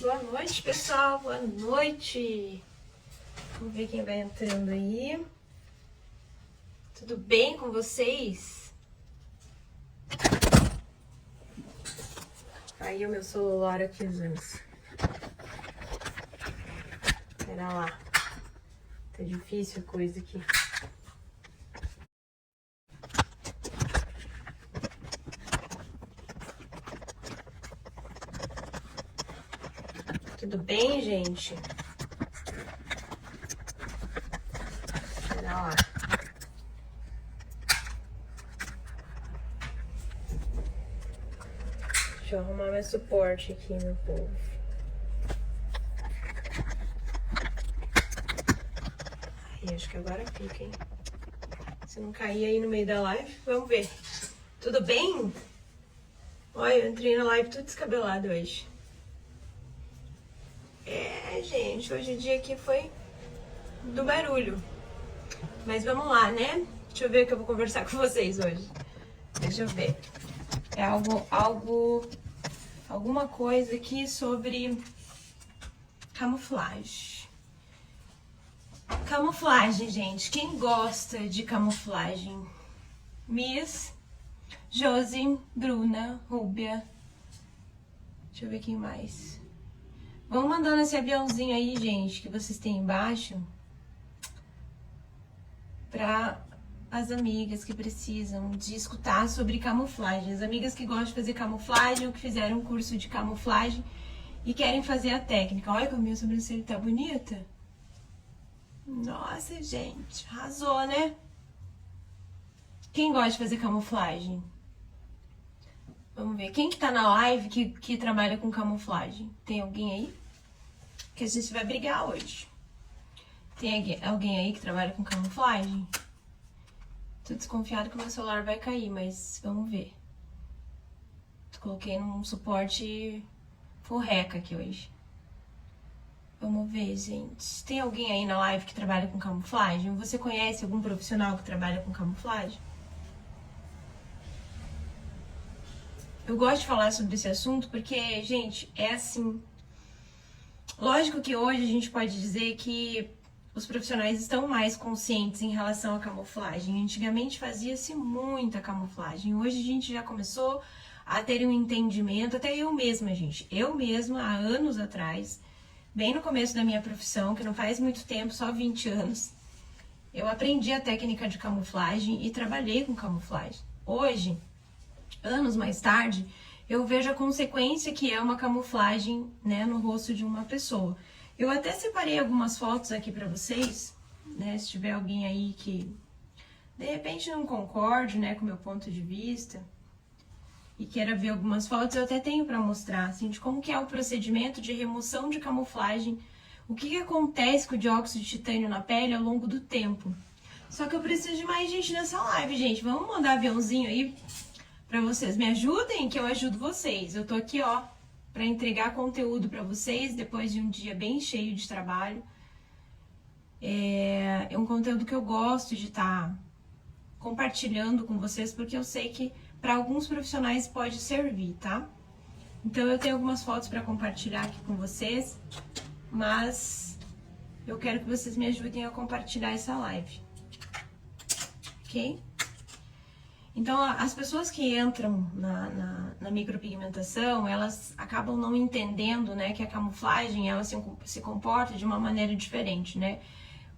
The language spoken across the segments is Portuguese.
Boa noite, pessoal. Boa noite. Vamos ver quem vai entrando aí. Tudo bem com vocês? Aí o meu celular aqui, gente. Pera lá. Tá difícil a coisa aqui. Tudo bem, gente? Pera lá. Deixa eu arrumar meu suporte aqui, meu povo. Aí, acho que agora fica, hein? Se não cair aí no meio da live, vamos ver. Tudo bem? Olha, eu entrei na live tudo descabelado hoje. Gente, hoje o dia aqui foi do barulho. Mas vamos lá, né? Deixa eu ver o que eu vou conversar com vocês hoje. Deixa eu ver. É alguma coisa aqui sobre camuflagem. Camuflagem, gente. Quem gosta de camuflagem? Miss, Josi, Bruna, Rúbia. Deixa eu ver quem mais. Vão mandando esse aviãozinho aí, gente, que vocês têm embaixo, para as amigas que precisam de escutar sobre camuflagem. As amigas que gostam de fazer camuflagem ou que fizeram um curso de camuflagem e querem fazer a técnica. Olha como a minha sobrancelha tá bonita. Nossa, gente, arrasou, né? Quem gosta de fazer camuflagem? Vamos ver. Quem que tá na live que trabalha com camuflagem? Tem alguém aí? Que a gente vai brigar hoje. Tem alguém aí que trabalha com camuflagem? Tô desconfiado que o meu celular vai cair, mas vamos ver. Coloquei num suporte furreca aqui hoje. Vamos ver, gente. Tem alguém aí na live que trabalha com camuflagem? Você conhece algum profissional que trabalha com camuflagem? Eu gosto de falar sobre esse assunto porque, gente, é assim. Lógico que hoje a gente pode dizer que os profissionais estão mais conscientes em relação à camuflagem. Antigamente fazia-se muita camuflagem. Hoje a gente já começou a ter um entendimento, até eu mesma, gente. Eu mesma, há anos atrás, bem no começo da minha profissão, que não faz muito tempo, só 20 anos, eu aprendi a técnica de camuflagem e trabalhei com camuflagem. Hoje, anos mais tarde, eu vejo a consequência que é uma camuflagem, né, no rosto de uma pessoa. Eu até separei algumas fotos aqui pra vocês, né, se tiver alguém aí que de repente não concorde, né, com o meu ponto de vista e queira ver algumas fotos, eu até tenho pra mostrar, assim, de como que é o procedimento de remoção de camuflagem, o que acontece com o dióxido de titânio na pele ao longo do tempo. Só que eu preciso de mais gente nessa live, gente. Vamos mandar aviãozinho aí pra vocês. Me ajudem que eu ajudo vocês. Eu tô aqui, ó, pra entregar conteúdo pra vocês depois de um dia bem cheio de trabalho. É um conteúdo que eu gosto de estar compartilhando com vocês, porque eu sei que para alguns profissionais pode servir, tá? Então eu tenho algumas fotos para compartilhar aqui com vocês, mas eu quero que vocês me ajudem a compartilhar essa live, ok? Então as pessoas que entram na micropigmentação, elas acabam não entendendo, né, que a camuflagem ela se comporta de uma maneira diferente, né?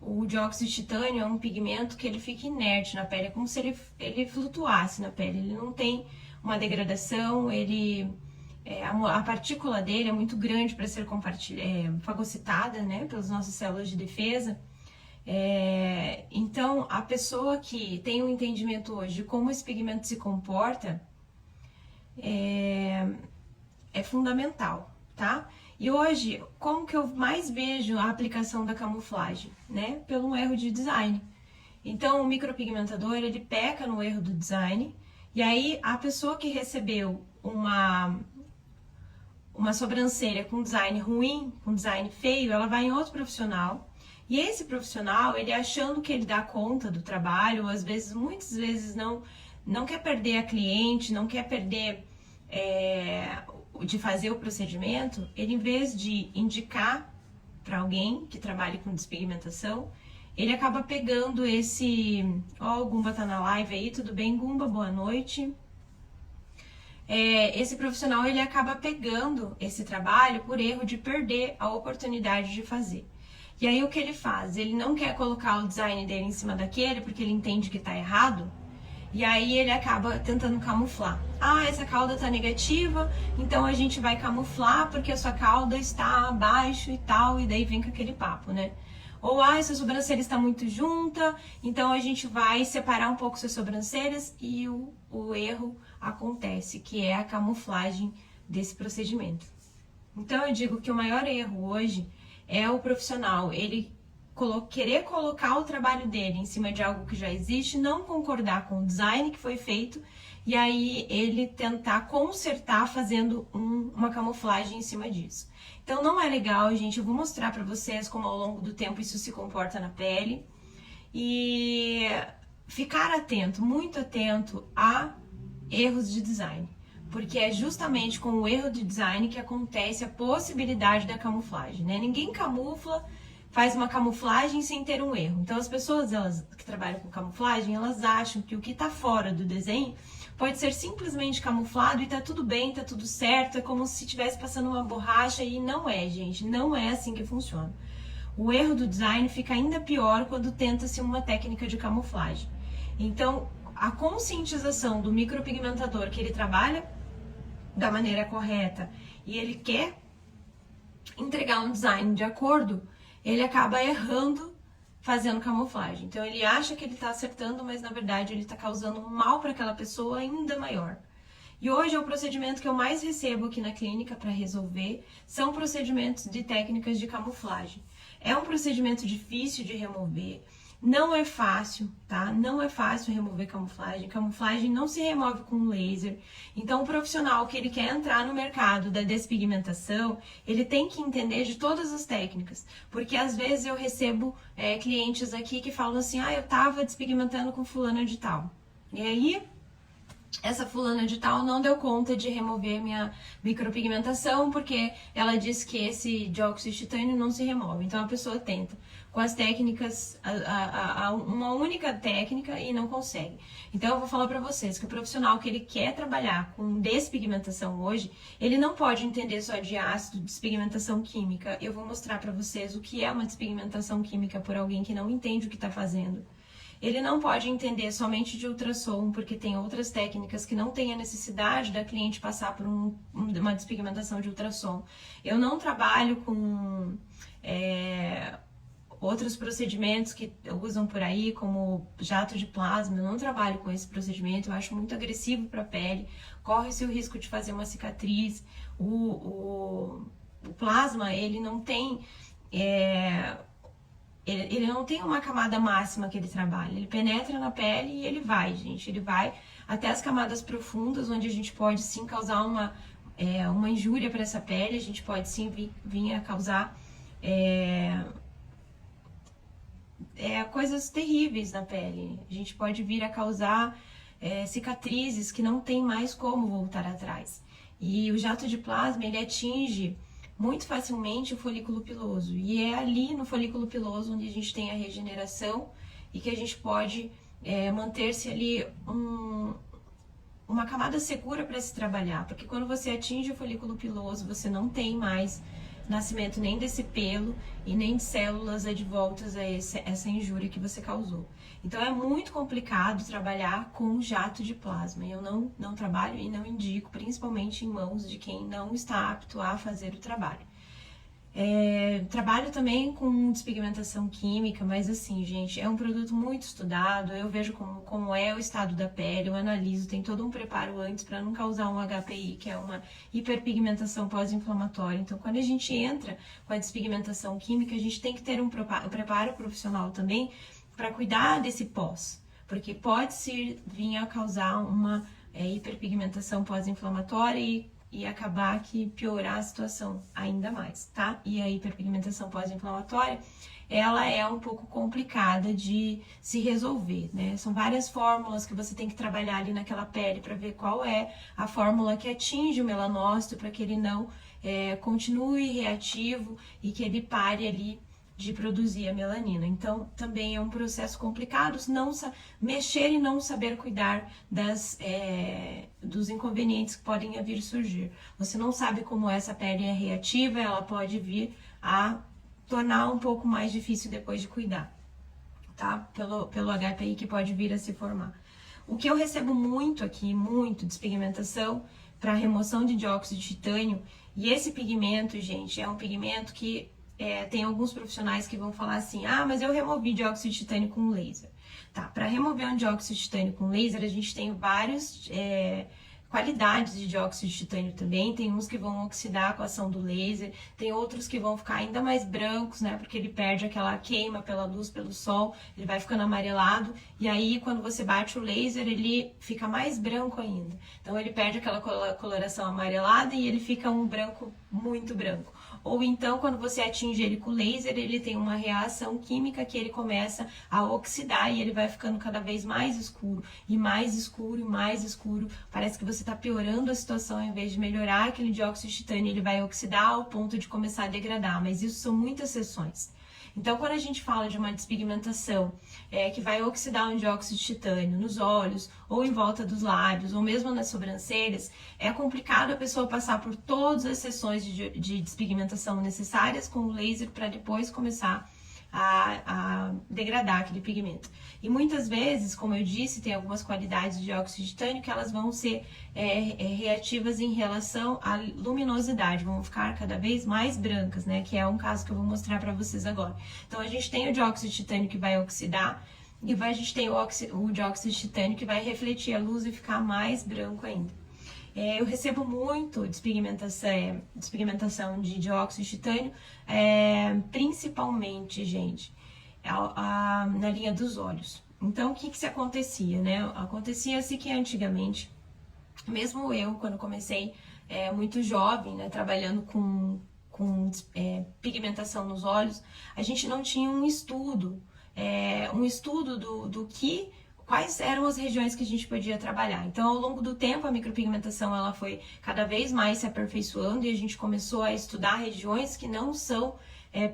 O dióxido de titânio é um pigmento que ele fica inerte na pele, é como se ele flutuasse na pele, ele não tem uma degradação, a partícula dele é muito grande para ser fagocitada, né, pelas nossas células de defesa. Então, a pessoa que tem um entendimento hoje de como esse pigmento se comporta é fundamental, tá? E hoje, como que eu mais vejo a aplicação da camuflagem, né? Pelo erro de design. Então, o micropigmentador, ele peca no erro do design, e aí a pessoa que recebeu uma sobrancelha com design ruim, com design feio, ela vai em outro profissional, e esse profissional, ele achando que ele dá conta do trabalho, ou às vezes, muitas vezes não quer perder a cliente, não quer perder de fazer o procedimento, ele, em vez de indicar para alguém que trabalhe com despigmentação, ele acaba pegando esse... Ó, o Gumba tá na live aí, tudo bem, Gumba? Boa noite. Esse profissional, ele acaba pegando esse trabalho por erro de perder a oportunidade de fazer. E aí, o que ele faz? Ele não quer colocar o design dele em cima daquele, porque ele entende que tá errado, e aí ele acaba tentando camuflar. Ah, essa cauda tá negativa, então a gente vai camuflar porque a sua cauda está abaixo e tal, e daí vem com aquele papo, né? Ou, essa sobrancelha está muito junta, então a gente vai separar um pouco suas sobrancelhas, e o erro acontece, que é a camuflagem desse procedimento. Então eu digo que o maior erro hoje é o profissional, ele querer colocar o trabalho dele em cima de algo que já existe, não concordar com o design que foi feito, e aí ele tentar consertar fazendo uma camuflagem em cima disso. Então não é legal, gente. Eu vou mostrar pra vocês como ao longo do tempo isso se comporta na pele. E ficar atento, muito atento a erros de design. Porque é justamente com o erro de design que acontece a possibilidade da camuflagem, né? Ninguém camufla, faz uma camuflagem sem ter um erro. Então as pessoas que trabalham com camuflagem, elas acham que o que está fora do desenho pode ser simplesmente camuflado e tá tudo bem, tá tudo certo, é como se estivesse passando uma borracha, e não é, gente, não é assim que funciona. O erro do design fica ainda pior quando tenta-se uma técnica de camuflagem. Então, a conscientização do micropigmentador que ele trabalha da maneira correta e ele quer entregar um design de acordo, ele acaba errando fazendo camuflagem. Então ele acha que ele está acertando, mas na verdade ele está causando um mal para aquela pessoa ainda maior. E hoje é o procedimento que eu mais recebo aqui na clínica para resolver, são procedimentos de técnicas de camuflagem. É um procedimento difícil de remover, não é fácil, tá? Não é fácil remover camuflagem. Camuflagem não se remove com laser. Então, o profissional que ele quer entrar no mercado da despigmentação, ele tem que entender de todas as técnicas. Porque às vezes eu recebo clientes aqui que falam assim, eu tava despigmentando com fulana de tal. E aí, essa fulana de tal não deu conta de remover minha micropigmentação, porque ela disse que esse dióxido de titânio não se remove. Então a pessoa tenta com as técnicas, uma única técnica, e não consegue. Então eu vou falar pra vocês que o profissional que ele quer trabalhar com despigmentação hoje, ele não pode entender só de ácido, despigmentação química. Eu vou mostrar pra vocês o que é uma despigmentação química por alguém que não entende o que tá fazendo. Ele não pode entender somente de ultrassom, porque tem outras técnicas que não tem a necessidade da cliente passar por uma despigmentação de ultrassom. Eu não trabalho com outros procedimentos que usam por aí, como jato de plasma. Eu não trabalho com esse procedimento, eu acho muito agressivo para a pele, corre-se o risco de fazer uma cicatriz. O plasma, ele não tem... Ele não tem uma camada máxima que ele trabalha, ele penetra na pele e ele vai, gente, ele vai até as camadas profundas, onde a gente pode sim causar uma injúria para essa pele, a gente pode sim vir a causar coisas terríveis na pele, a gente pode vir a causar cicatrizes que não tem mais como voltar atrás. E o jato de plasma, ele atinge muito facilmente o folículo piloso, e é ali no folículo piloso onde a gente tem a regeneração e que a gente pode manter-se ali uma camada segura para se trabalhar, porque quando você atinge o folículo piloso, você não tem mais nascimento nem desse pelo e nem de células advoltas a essa injúria que você causou. Então é muito complicado trabalhar com jato de plasma. Eu não trabalho e não indico, principalmente em mãos de quem não está apto a fazer o trabalho. Trabalho também com despigmentação química, mas assim, gente, é um produto muito estudado. Eu vejo como é o estado da pele, eu analiso, tem todo um preparo antes para não causar um HPI, que é uma hiperpigmentação pós-inflamatória. Então, quando a gente entra com a despigmentação química, a gente tem que ter um preparo profissional também para cuidar desse pós, porque pode vir a causar uma hiperpigmentação pós-inflamatória, e e acabar que piorar a situação ainda mais, tá? E a hiperpigmentação pós-inflamatória, ela é um pouco complicada de se resolver, né? São várias fórmulas que você tem que trabalhar ali naquela pele para ver qual é a fórmula que atinge o melanócito para que ele não continue reativo e que ele pare ali de produzir a melanina. Então, também é um processo complicado, não mexer e não saber cuidar dos inconvenientes que podem vir surgir. Você não sabe como essa pele é reativa, ela pode vir a tornar um pouco mais difícil depois de cuidar, tá? Pelo HPI que pode vir a se formar. O que eu recebo muito aqui, muito despigmentação para remoção de dióxido de titânio, e esse pigmento, gente, é um pigmento que tem alguns profissionais que vão falar assim, mas eu removi dióxido de titânio com laser. Tá, para remover um dióxido de titânio com laser, a gente tem várias qualidades de dióxido de titânio também. Tem uns que vão oxidar com a ação do laser, tem outros que vão ficar ainda mais brancos, né? Porque ele perde aquela queima pela luz, pelo sol, ele vai ficando amarelado. E aí, quando você bate o laser, ele fica mais branco ainda. Então, ele perde aquela coloração amarelada e ele fica um branco muito branco. Ou então, quando você atinge ele com laser, ele tem uma reação química que ele começa a oxidar e ele vai ficando cada vez mais escuro, e mais escuro, e mais escuro. Parece que você está piorando a situação ao invés de melhorar. Aquele dióxido de titânio, ele vai oxidar ao ponto de começar a degradar, mas isso são muitas sessões. Então, quando a gente fala de uma despigmentação que vai oxidar um dióxido de titânio nos olhos, ou em volta dos lábios, ou mesmo nas sobrancelhas, é complicado a pessoa passar por todas as sessões de despigmentação necessárias com o laser para depois começar a degradar aquele pigmento. E muitas vezes, como eu disse, tem algumas qualidades de dióxido de titânio que elas vão ser reativas em relação à luminosidade, vão ficar cada vez mais brancas, né? Que é um caso que eu vou mostrar para vocês agora. Então, a gente tem o dióxido de titânio que vai oxidar, e a gente tem o dióxido de titânio que vai refletir a luz e ficar mais branco ainda. Eu recebo muito despigmentação de dióxido de titânio, principalmente, gente, na linha dos olhos. Então, o que se acontecia, né? Acontecia-se que antigamente, mesmo eu, quando comecei muito jovem, né, trabalhando com pigmentação nos olhos, a gente não tinha um estudo quais eram as regiões que a gente podia trabalhar. Então, ao longo do tempo, a micropigmentação ela foi cada vez mais se aperfeiçoando e a gente começou a estudar regiões que não são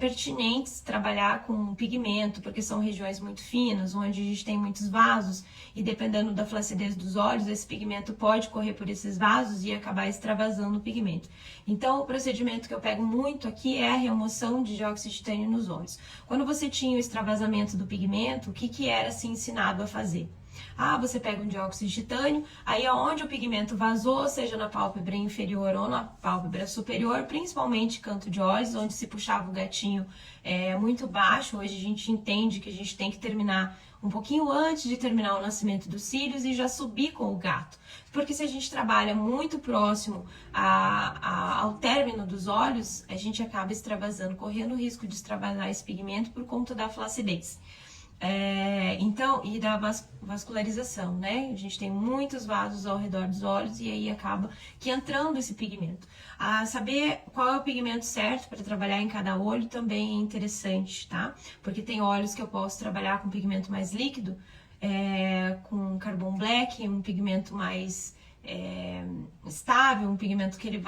pertinentes trabalhar com pigmento, porque são regiões muito finas, onde a gente tem muitos vasos, e dependendo da flacidez dos olhos, esse pigmento pode correr por esses vasos e acabar extravasando o pigmento. Então, o procedimento que eu pego muito aqui é a remoção de dióxido de titânio nos olhos. Quando você tinha o extravasamento do pigmento, o que era se ensinado a fazer? Você pega um dióxido de titânio, aí aonde o pigmento vazou, seja na pálpebra inferior ou na pálpebra superior, principalmente canto de olhos, onde se puxava o gatinho muito baixo. Hoje a gente entende que a gente tem que terminar um pouquinho antes de terminar o nascimento dos cílios e já subir com o gato. Porque se a gente trabalha muito próximo ao término dos olhos, a gente acaba extravasando, correndo o risco de extravasar esse pigmento por conta da flacidez. Então, e da vascularização, né? A gente tem muitos vasos ao redor dos olhos e aí acaba que entrando esse pigmento. Saber qual é o pigmento certo para trabalhar em cada olho também é interessante, tá? Porque tem olhos que eu posso trabalhar com pigmento mais líquido, com carbon black, um pigmento mais estável, um pigmento que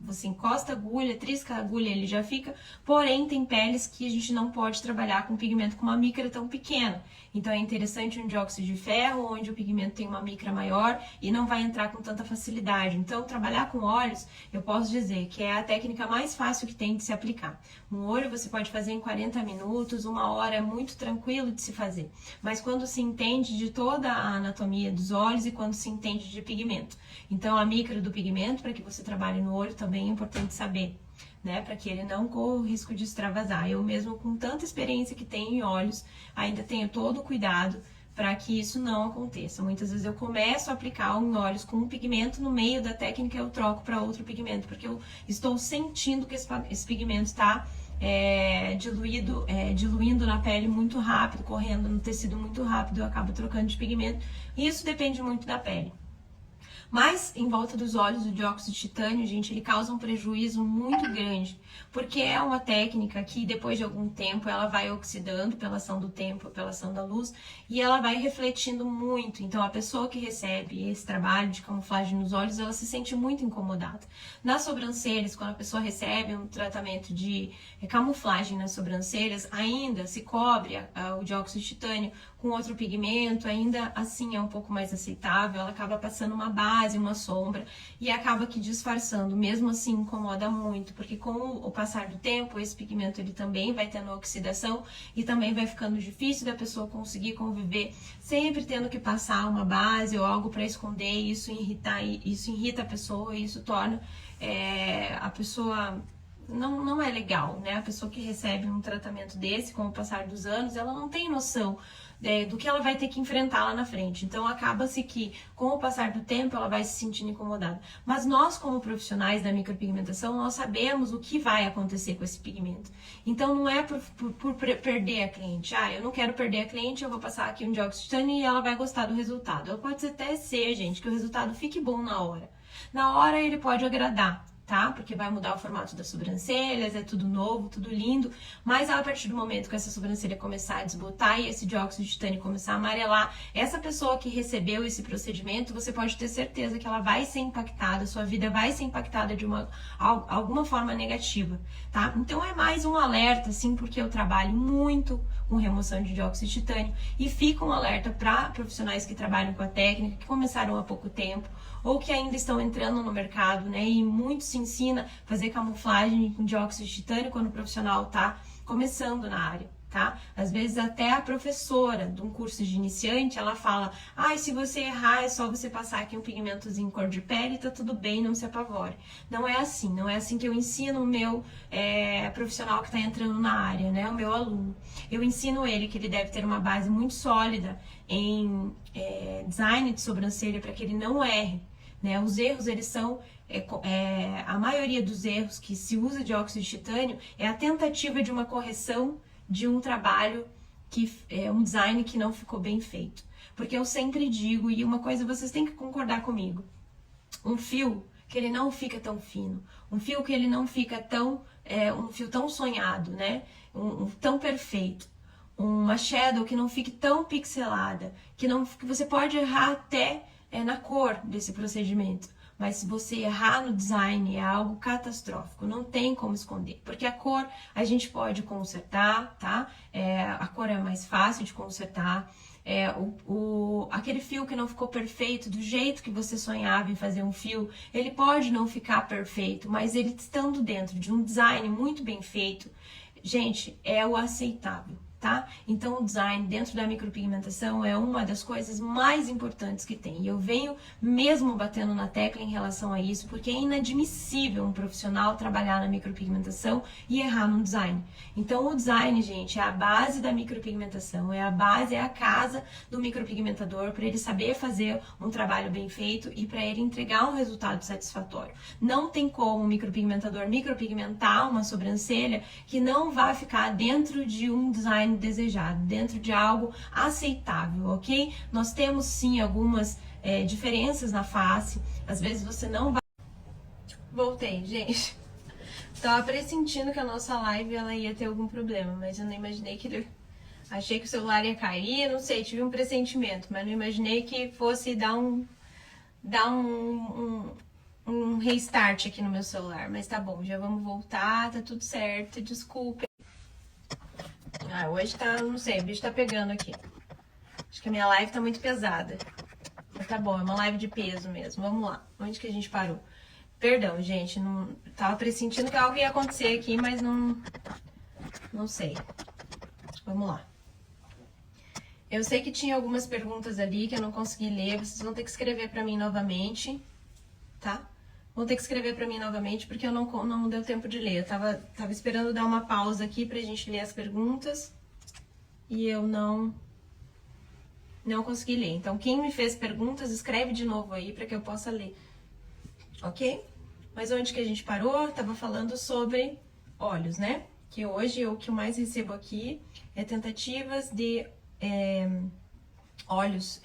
você encosta a agulha, trisca a agulha, ele já fica. Porém, tem peles que a gente não pode trabalhar com pigmento com uma micra tão pequena. Então, é interessante um dióxido de ferro, onde o pigmento tem uma micra maior e não vai entrar com tanta facilidade. Então, trabalhar com óleos, eu posso dizer que é a técnica mais fácil que tem de se aplicar. Um olho você pode fazer em 40 minutos, 1 hora é muito tranquilo de se fazer. Mas quando se entende de toda a anatomia dos olhos e quando se entende de pigmento. Então, a micra do pigmento, para que você trabalhe no olho, também é importante saber, né? Para que ele não corra o risco de extravasar. Eu mesmo, com tanta experiência que tenho em olhos, ainda tenho todo o cuidado para que isso não aconteça. Muitas vezes eu começo a aplicar em olhos com um pigmento, no meio da técnica eu troco para outro pigmento, porque eu estou sentindo que esse pigmento está diluindo na pele muito rápido, correndo no tecido muito rápido, eu acabo trocando de pigmento. E isso depende muito da pele. Mas em volta dos olhos, o dióxido de titânio, gente, ele causa um prejuízo muito grande, porque é uma técnica que depois de algum tempo ela vai oxidando pela ação do tempo, pela ação da luz, e ela vai refletindo muito. Então a pessoa que recebe esse trabalho de camuflagem nos olhos, ela se sente muito incomodada. Nas sobrancelhas, quando a pessoa recebe um tratamento de camuflagem nas sobrancelhas, ainda se cobre o dióxido de titânio com outro pigmento, ainda assim é um pouco mais aceitável, ela acaba passando uma base, uma sombra, e acaba que disfarçando, mesmo assim incomoda muito, porque com o passar do tempo, esse pigmento ele também vai tendo oxidação e também vai ficando difícil da pessoa conseguir conviver, sempre tendo que passar uma base ou algo para esconder, isso irrita a pessoa, e isso torna a pessoa... Não é legal, né? A pessoa que recebe um tratamento desse, com o passar dos anos, ela não tem noção do que ela vai ter que enfrentar lá na frente. Então, acaba-se que, com o passar do tempo, ela vai se sentindo incomodada. Mas nós, como profissionais da micropigmentação, nós sabemos o que vai acontecer com esse pigmento. Então, não é por perder a cliente. Eu não quero perder a cliente, eu vou passar aqui um dióxido de titânio e ela vai gostar do resultado. Pode até ser, gente, que o resultado fique bom na hora. Na hora, ele pode agradar, tá? Porque vai mudar o formato das sobrancelhas, é tudo novo, tudo lindo, mas a partir do momento que essa sobrancelha começar a desbotar e esse dióxido de titânio começar a amarelar, essa pessoa que recebeu esse procedimento, você pode ter certeza que ela vai ser impactada, sua vida vai ser impactada de alguma forma negativa, tá? Então é mais um alerta, assim, porque eu trabalho muito com remoção de dióxido de titânio e fica um alerta para profissionais que trabalham com a técnica, que começaram há pouco tempo, ou que ainda estão entrando no mercado, né? E muito se ensina a fazer camuflagem com dióxido de titânio quando o profissional está começando na área, tá? Às vezes até a professora de um curso de iniciante, ela fala, se você errar é só você passar aqui um pigmentozinho cor de pele, tá tudo bem, não se apavore. Não é assim que eu ensino o meu profissional que está entrando na área, né? O meu aluno. Eu ensino ele que ele deve ter uma base muito sólida em design de sobrancelha para que ele não erre. Né? Os erros, eles são, a maioria dos erros que se usa dióxido de titânio é a tentativa de uma correção de um trabalho, que é um design que não ficou bem feito. Porque eu sempre digo, e uma coisa vocês têm que concordar comigo, um fio que ele não fica tão fino, um fio que ele não fica tão, um fio tão sonhado, né? Tão perfeito. Uma shadow que não fique tão pixelada, que você pode errar até na cor desse procedimento, mas se você errar no design é algo catastrófico, não tem como esconder, porque a cor a gente pode consertar, tá? A cor é mais fácil de consertar, aquele fio que não ficou perfeito, do jeito que você sonhava em fazer um fio, ele pode não ficar perfeito, mas ele estando dentro de um design muito bem feito, gente, é o aceitável. Tá? Então o design dentro da micropigmentação é uma das coisas mais importantes que tem. E eu venho mesmo batendo na tecla em relação a isso, porque é inadmissível um profissional trabalhar na micropigmentação e errar no design. Então o design, gente, é a base da micropigmentação, é a casa do micropigmentador para ele saber fazer um trabalho bem feito e para ele entregar um resultado satisfatório. Não tem como um micropigmentador micropigmentar uma sobrancelha que não vai ficar dentro de um design desejado, dentro de algo aceitável, ok? Nós temos sim algumas diferenças na face, às vezes você não vai... Voltei, gente. Tava pressentindo que a nossa live ela ia ter algum problema, mas eu não imaginei que ele... Achei que o celular ia cair, não sei, tive um pressentimento, mas não imaginei que fosse dar um restart aqui no meu celular. Mas tá bom, já vamos voltar, tá tudo certo, desculpe. Hoje tá, não sei, o bicho tá pegando aqui. Acho que a minha live tá muito pesada. Mas tá bom, é uma live de peso mesmo. Vamos lá, onde que a gente parou? Perdão, gente, não tava pressentindo que algo ia acontecer aqui, mas não sei. Vamos lá. Eu sei que tinha algumas perguntas ali que eu não consegui ler, vocês vão ter que escrever pra mim novamente, tá? Vão ter que escrever pra mim novamente, porque eu não deu tempo de ler. Eu tava esperando dar uma pausa aqui pra gente ler as perguntas e eu não consegui ler. Então, quem me fez perguntas, escreve de novo aí pra que eu possa ler, ok? Mas onde que a gente parou? Tava falando sobre olhos, né? Que hoje o que eu mais recebo aqui é tentativas de olhos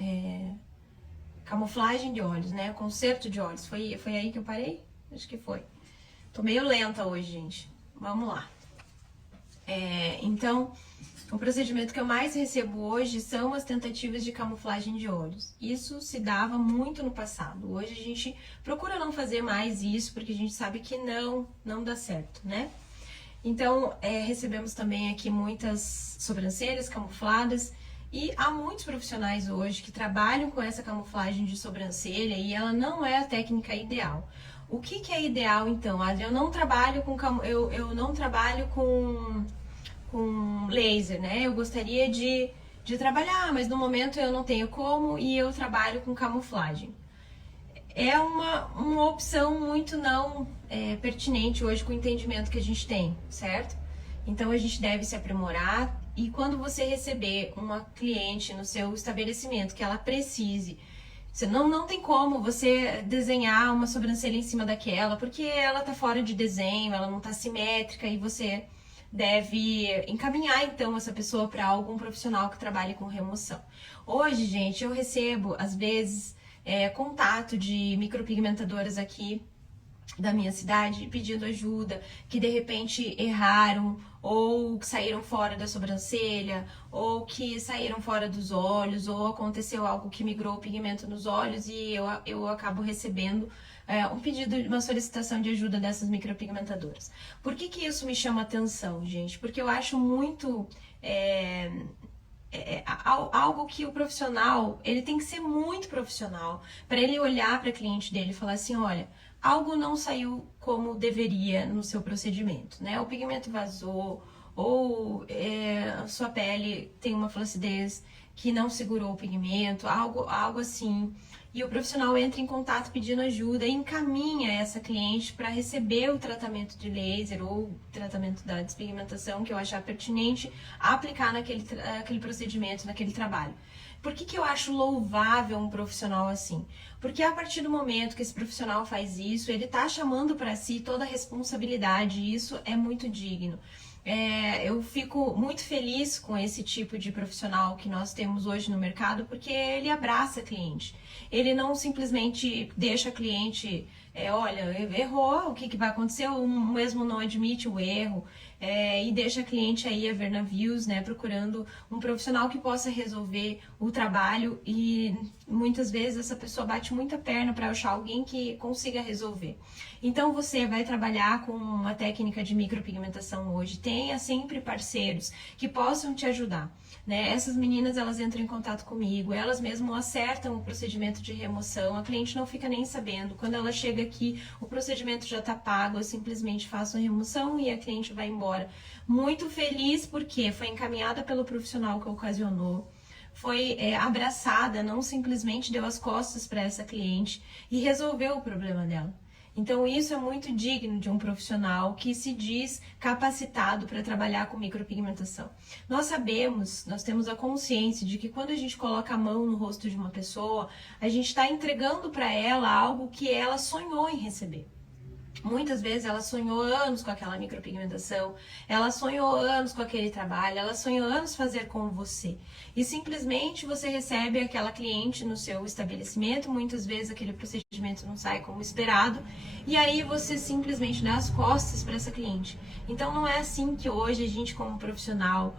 camuflagem de olhos, né? Conserto de olhos. Foi aí que eu parei? Acho que foi. Tô meio lenta hoje, gente. Vamos lá. Então, o procedimento que eu mais recebo hoje são as tentativas de camuflagem de olhos. Isso se dava muito no passado. Hoje a gente procura não fazer mais isso, porque a gente sabe que não dá certo, né? Então, recebemos também aqui muitas sobrancelhas camufladas. E há muitos profissionais hoje que trabalham com essa camuflagem de sobrancelha e ela não é a técnica ideal. O que é ideal então, Adri? Eu não trabalho com laser, né? Eu gostaria de trabalhar, mas no momento eu não tenho como e eu trabalho com camuflagem. É uma opção muito não pertinente hoje com o entendimento que a gente tem, certo? Então a gente deve se aprimorar e quando você receber uma cliente no seu estabelecimento que ela precise, você não tem como você desenhar uma sobrancelha em cima daquela, porque ela tá fora de desenho, ela não tá simétrica e você deve encaminhar então essa pessoa para algum profissional que trabalhe com remoção. Hoje, gente, eu recebo às vezes contato de micropigmentadoras aqui da minha cidade pedindo ajuda, que de repente erraram, ou que saíram fora da sobrancelha, ou que saíram fora dos olhos, ou aconteceu algo que migrou o pigmento nos olhos e eu acabo recebendo um pedido, uma solicitação de ajuda dessas micropigmentadoras. Por que isso me chama atenção, gente? Porque eu acho muito... algo que o profissional, ele tem que ser muito profissional para ele olhar para a cliente dele e falar assim, olha, algo não saiu como deveria no seu procedimento, né? O pigmento vazou ou a sua pele tem uma flacidez que não segurou o pigmento, algo assim. E o profissional entra em contato pedindo ajuda e encaminha essa cliente para receber o tratamento de laser ou tratamento da despigmentação que eu achar pertinente aplicar naquele procedimento, naquele trabalho. Por que eu acho louvável um profissional assim? Porque a partir do momento que esse profissional faz isso, ele está chamando para si toda a responsabilidade e isso é muito digno. Eu fico muito feliz com esse tipo de profissional que nós temos hoje no mercado, porque ele abraça a cliente. Ele não simplesmente deixa a cliente, olha, errou, o que vai acontecer? O mesmo não admite o erro e deixa a cliente aí a ver navios, né, procurando um profissional que possa resolver o trabalho e muitas vezes essa pessoa bate muita perna para achar alguém que consiga resolver. Então você vai trabalhar com uma técnica de micropigmentação hoje, tenha sempre parceiros que possam te ajudar, né? Essas meninas, elas entram em contato comigo, elas mesmas acertam o procedimento de remoção, a cliente não fica nem sabendo. Quando ela chega aqui, o procedimento já está pago, eu simplesmente faço a remoção e a cliente vai embora. Muito feliz porque foi encaminhada pelo profissional que ocasionou, foi abraçada, não simplesmente deu as costas para essa cliente e resolveu o problema dela. Então isso é muito digno de um profissional que se diz capacitado para trabalhar com micropigmentação. Nós sabemos, nós temos a consciência de que quando a gente coloca a mão no rosto de uma pessoa, a gente está entregando para ela algo que ela sonhou em receber. Muitas vezes ela sonhou anos com aquela micropigmentação, ela sonhou anos com aquele trabalho, ela sonhou anos fazer com você. E simplesmente você recebe aquela cliente no seu estabelecimento, muitas vezes aquele procedimento não sai como esperado, e aí você simplesmente dá as costas para essa cliente. Então não é assim que hoje a gente como profissional,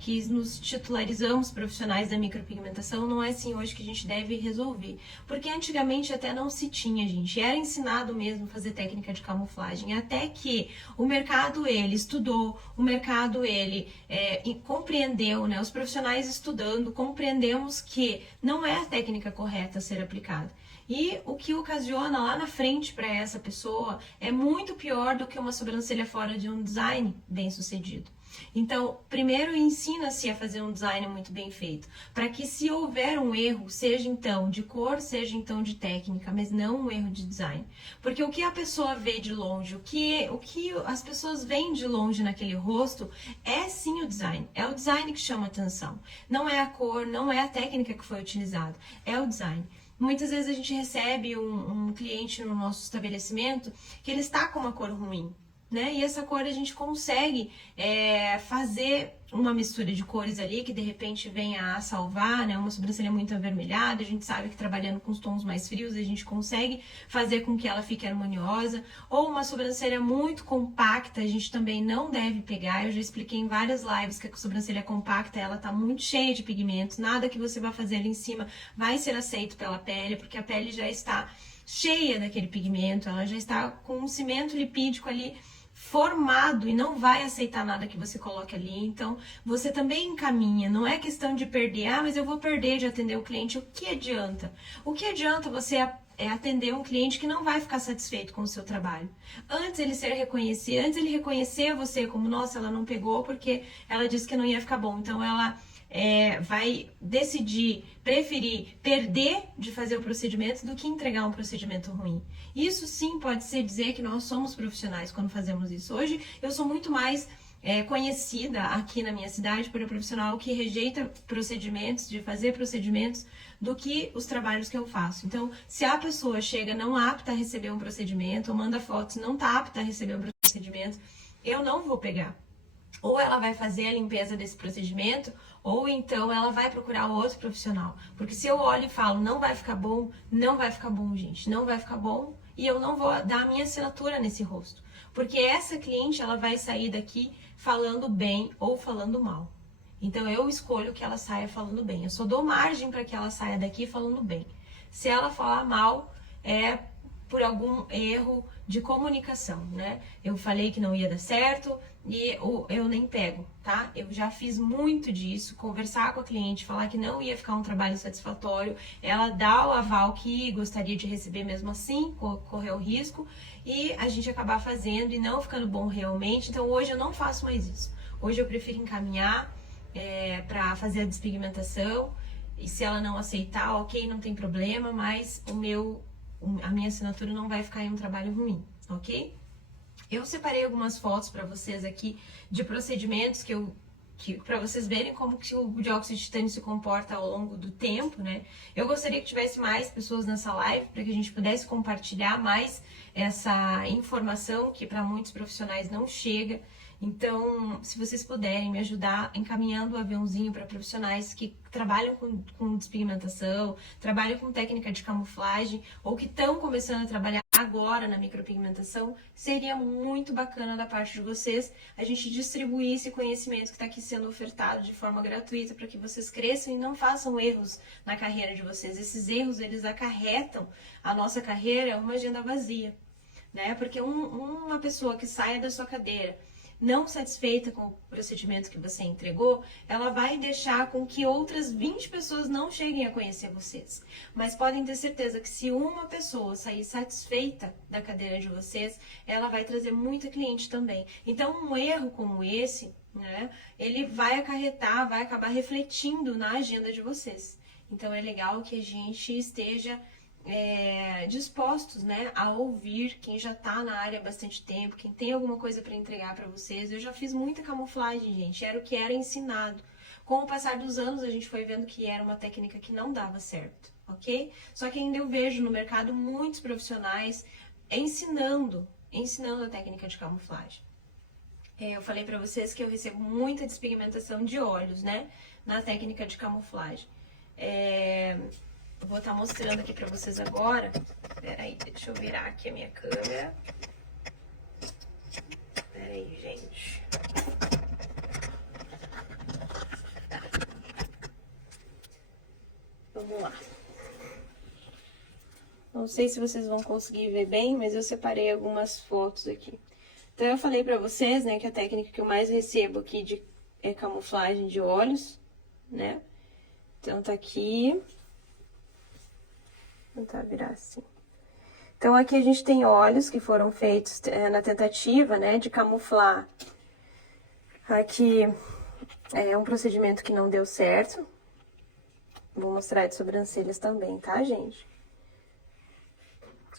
que nos titularizamos profissionais da micropigmentação, não é assim hoje que a gente deve resolver. Porque antigamente até não se tinha, gente, era ensinado mesmo fazer técnica de camuflagem, até que o mercado ele estudou, o mercado ele compreendeu, né, os profissionais estudando, compreendemos que não é a técnica correta a ser aplicada. E o que ocasiona lá na frente para essa pessoa é muito pior do que uma sobrancelha fora de um design bem sucedido. Então, primeiro ensina-se a fazer um design muito bem feito, para que se houver um erro, seja então de cor, seja então de técnica, mas não um erro de design. Porque o que a pessoa vê de longe, o que as pessoas veem de longe naquele rosto, é sim o design. É o design que chama atenção. Não é a cor, não é a técnica que foi utilizada, é o design. Muitas vezes a gente recebe um cliente no nosso estabelecimento que ele está com uma cor ruim. né? E essa cor a gente consegue fazer uma mistura de cores ali que de repente venha a salvar, né? Uma sobrancelha muito avermelhada, a gente sabe que trabalhando com os tons mais frios a gente consegue fazer com que ela fique harmoniosa. Ou uma sobrancelha muito compacta, a gente também não deve pegar. Eu já expliquei em várias lives que a sobrancelha compacta, ela tá muito cheia de pigmentos, nada que você vai fazer ali em cima vai ser aceito pela pele, porque a pele já está cheia daquele pigmento, ela já está com um cimento lipídico ali formado e não vai aceitar nada que você coloque ali. Então, você também encaminha. Não é questão de perder. Ah, mas eu vou perder de atender o cliente. O que adianta? O que adianta você atender um cliente que não vai ficar satisfeito com o seu trabalho? Antes ele ser reconhecido, antes ele reconhecer você como, nossa, ela não pegou porque ela disse que não ia ficar bom. Então, ela vai decidir, preferir perder de fazer o procedimento do que entregar um procedimento ruim. Isso sim pode ser dizer que nós somos profissionais quando fazemos isso. Hoje eu sou muito mais conhecida aqui na minha cidade por um profissional que rejeita procedimentos, de fazer procedimentos, do que os trabalhos que eu faço. Então, se a pessoa chega não apta a receber um procedimento, ou manda fotos não tá apta a receber um procedimento, eu não vou pegar. Ou ela vai fazer a limpeza desse procedimento, ou então ela vai procurar outro profissional. Porque se eu olho e falo, não vai ficar bom, não vai ficar bom, gente. Não vai ficar bom e eu não vou dar a minha assinatura nesse rosto. Porque essa cliente, ela vai sair daqui falando bem ou falando mal. Então eu escolho que ela saia falando bem. Eu só dou margem para que ela saia daqui falando bem. Se ela falar mal, é por algum erro de comunicação, né? Eu falei que não ia dar certo e eu nem pego, tá? Eu já fiz muito disso, conversar com a cliente, falar que não ia ficar um trabalho satisfatório, ela dá o aval que gostaria de receber mesmo assim, correr o risco, e a gente acabar fazendo e não ficando bom realmente. Então hoje eu não faço mais isso. Hoje eu prefiro encaminhar para fazer a despigmentação, e se ela não aceitar, ok, não tem problema, mas a minha assinatura não vai ficar em um trabalho ruim, ok? Eu separei algumas fotos para vocês aqui de procedimentos que para vocês verem como que o dióxido de titânio se comporta ao longo do tempo, né? Eu gostaria que tivesse mais pessoas nessa live para que a gente pudesse compartilhar mais essa informação que para muitos profissionais não chega. Então, se vocês puderem me ajudar encaminhando o aviãozinho para profissionais que trabalham com despigmentação, trabalham com técnica de camuflagem ou que estão começando a trabalhar agora na micropigmentação, seria muito bacana da parte de vocês a gente distribuir esse conhecimento que está aqui sendo ofertado de forma gratuita para que vocês cresçam e não façam erros na carreira de vocês. Esses erros, eles acarretam a nossa carreira uma agenda vazia, né? Porque uma pessoa que saia da sua cadeira não satisfeita com o procedimento que você entregou, ela vai deixar com que outras 20 pessoas não cheguem a conhecer vocês. Mas podem ter certeza que se uma pessoa sair satisfeita da cadeira de vocês, ela vai trazer muita cliente também. Então, um erro como esse, né, ele vai acarretar, vai acabar refletindo na agenda de vocês. Então, é legal que a gente esteja dispostos, né, a ouvir quem já tá na área há bastante tempo, quem tem alguma coisa para entregar para vocês. Eu já fiz muita camuflagem, gente, era o que era ensinado. Com o passar dos anos, a gente foi vendo que era uma técnica que não dava certo, ok? Só que ainda eu vejo no mercado muitos profissionais ensinando a técnica de camuflagem. Eu falei para vocês que eu recebo muita despigmentação de olhos, né, na técnica de camuflagem. Eu vou estar mostrando aqui pra vocês agora. Peraí, deixa eu virar aqui a minha câmera. Peraí, gente. Tá. Vamos lá. Não sei se vocês vão conseguir ver bem, mas eu separei algumas fotos aqui. Então, eu falei pra vocês, né, que a técnica que eu mais recebo aqui é camuflagem de olhos, né? Então, tá aqui. Vou tentar virar assim. Então, aqui a gente tem olhos que foram feitos na tentativa, né, de camuflar. Aqui é um procedimento que não deu certo. Vou mostrar de sobrancelhas também, tá, gente?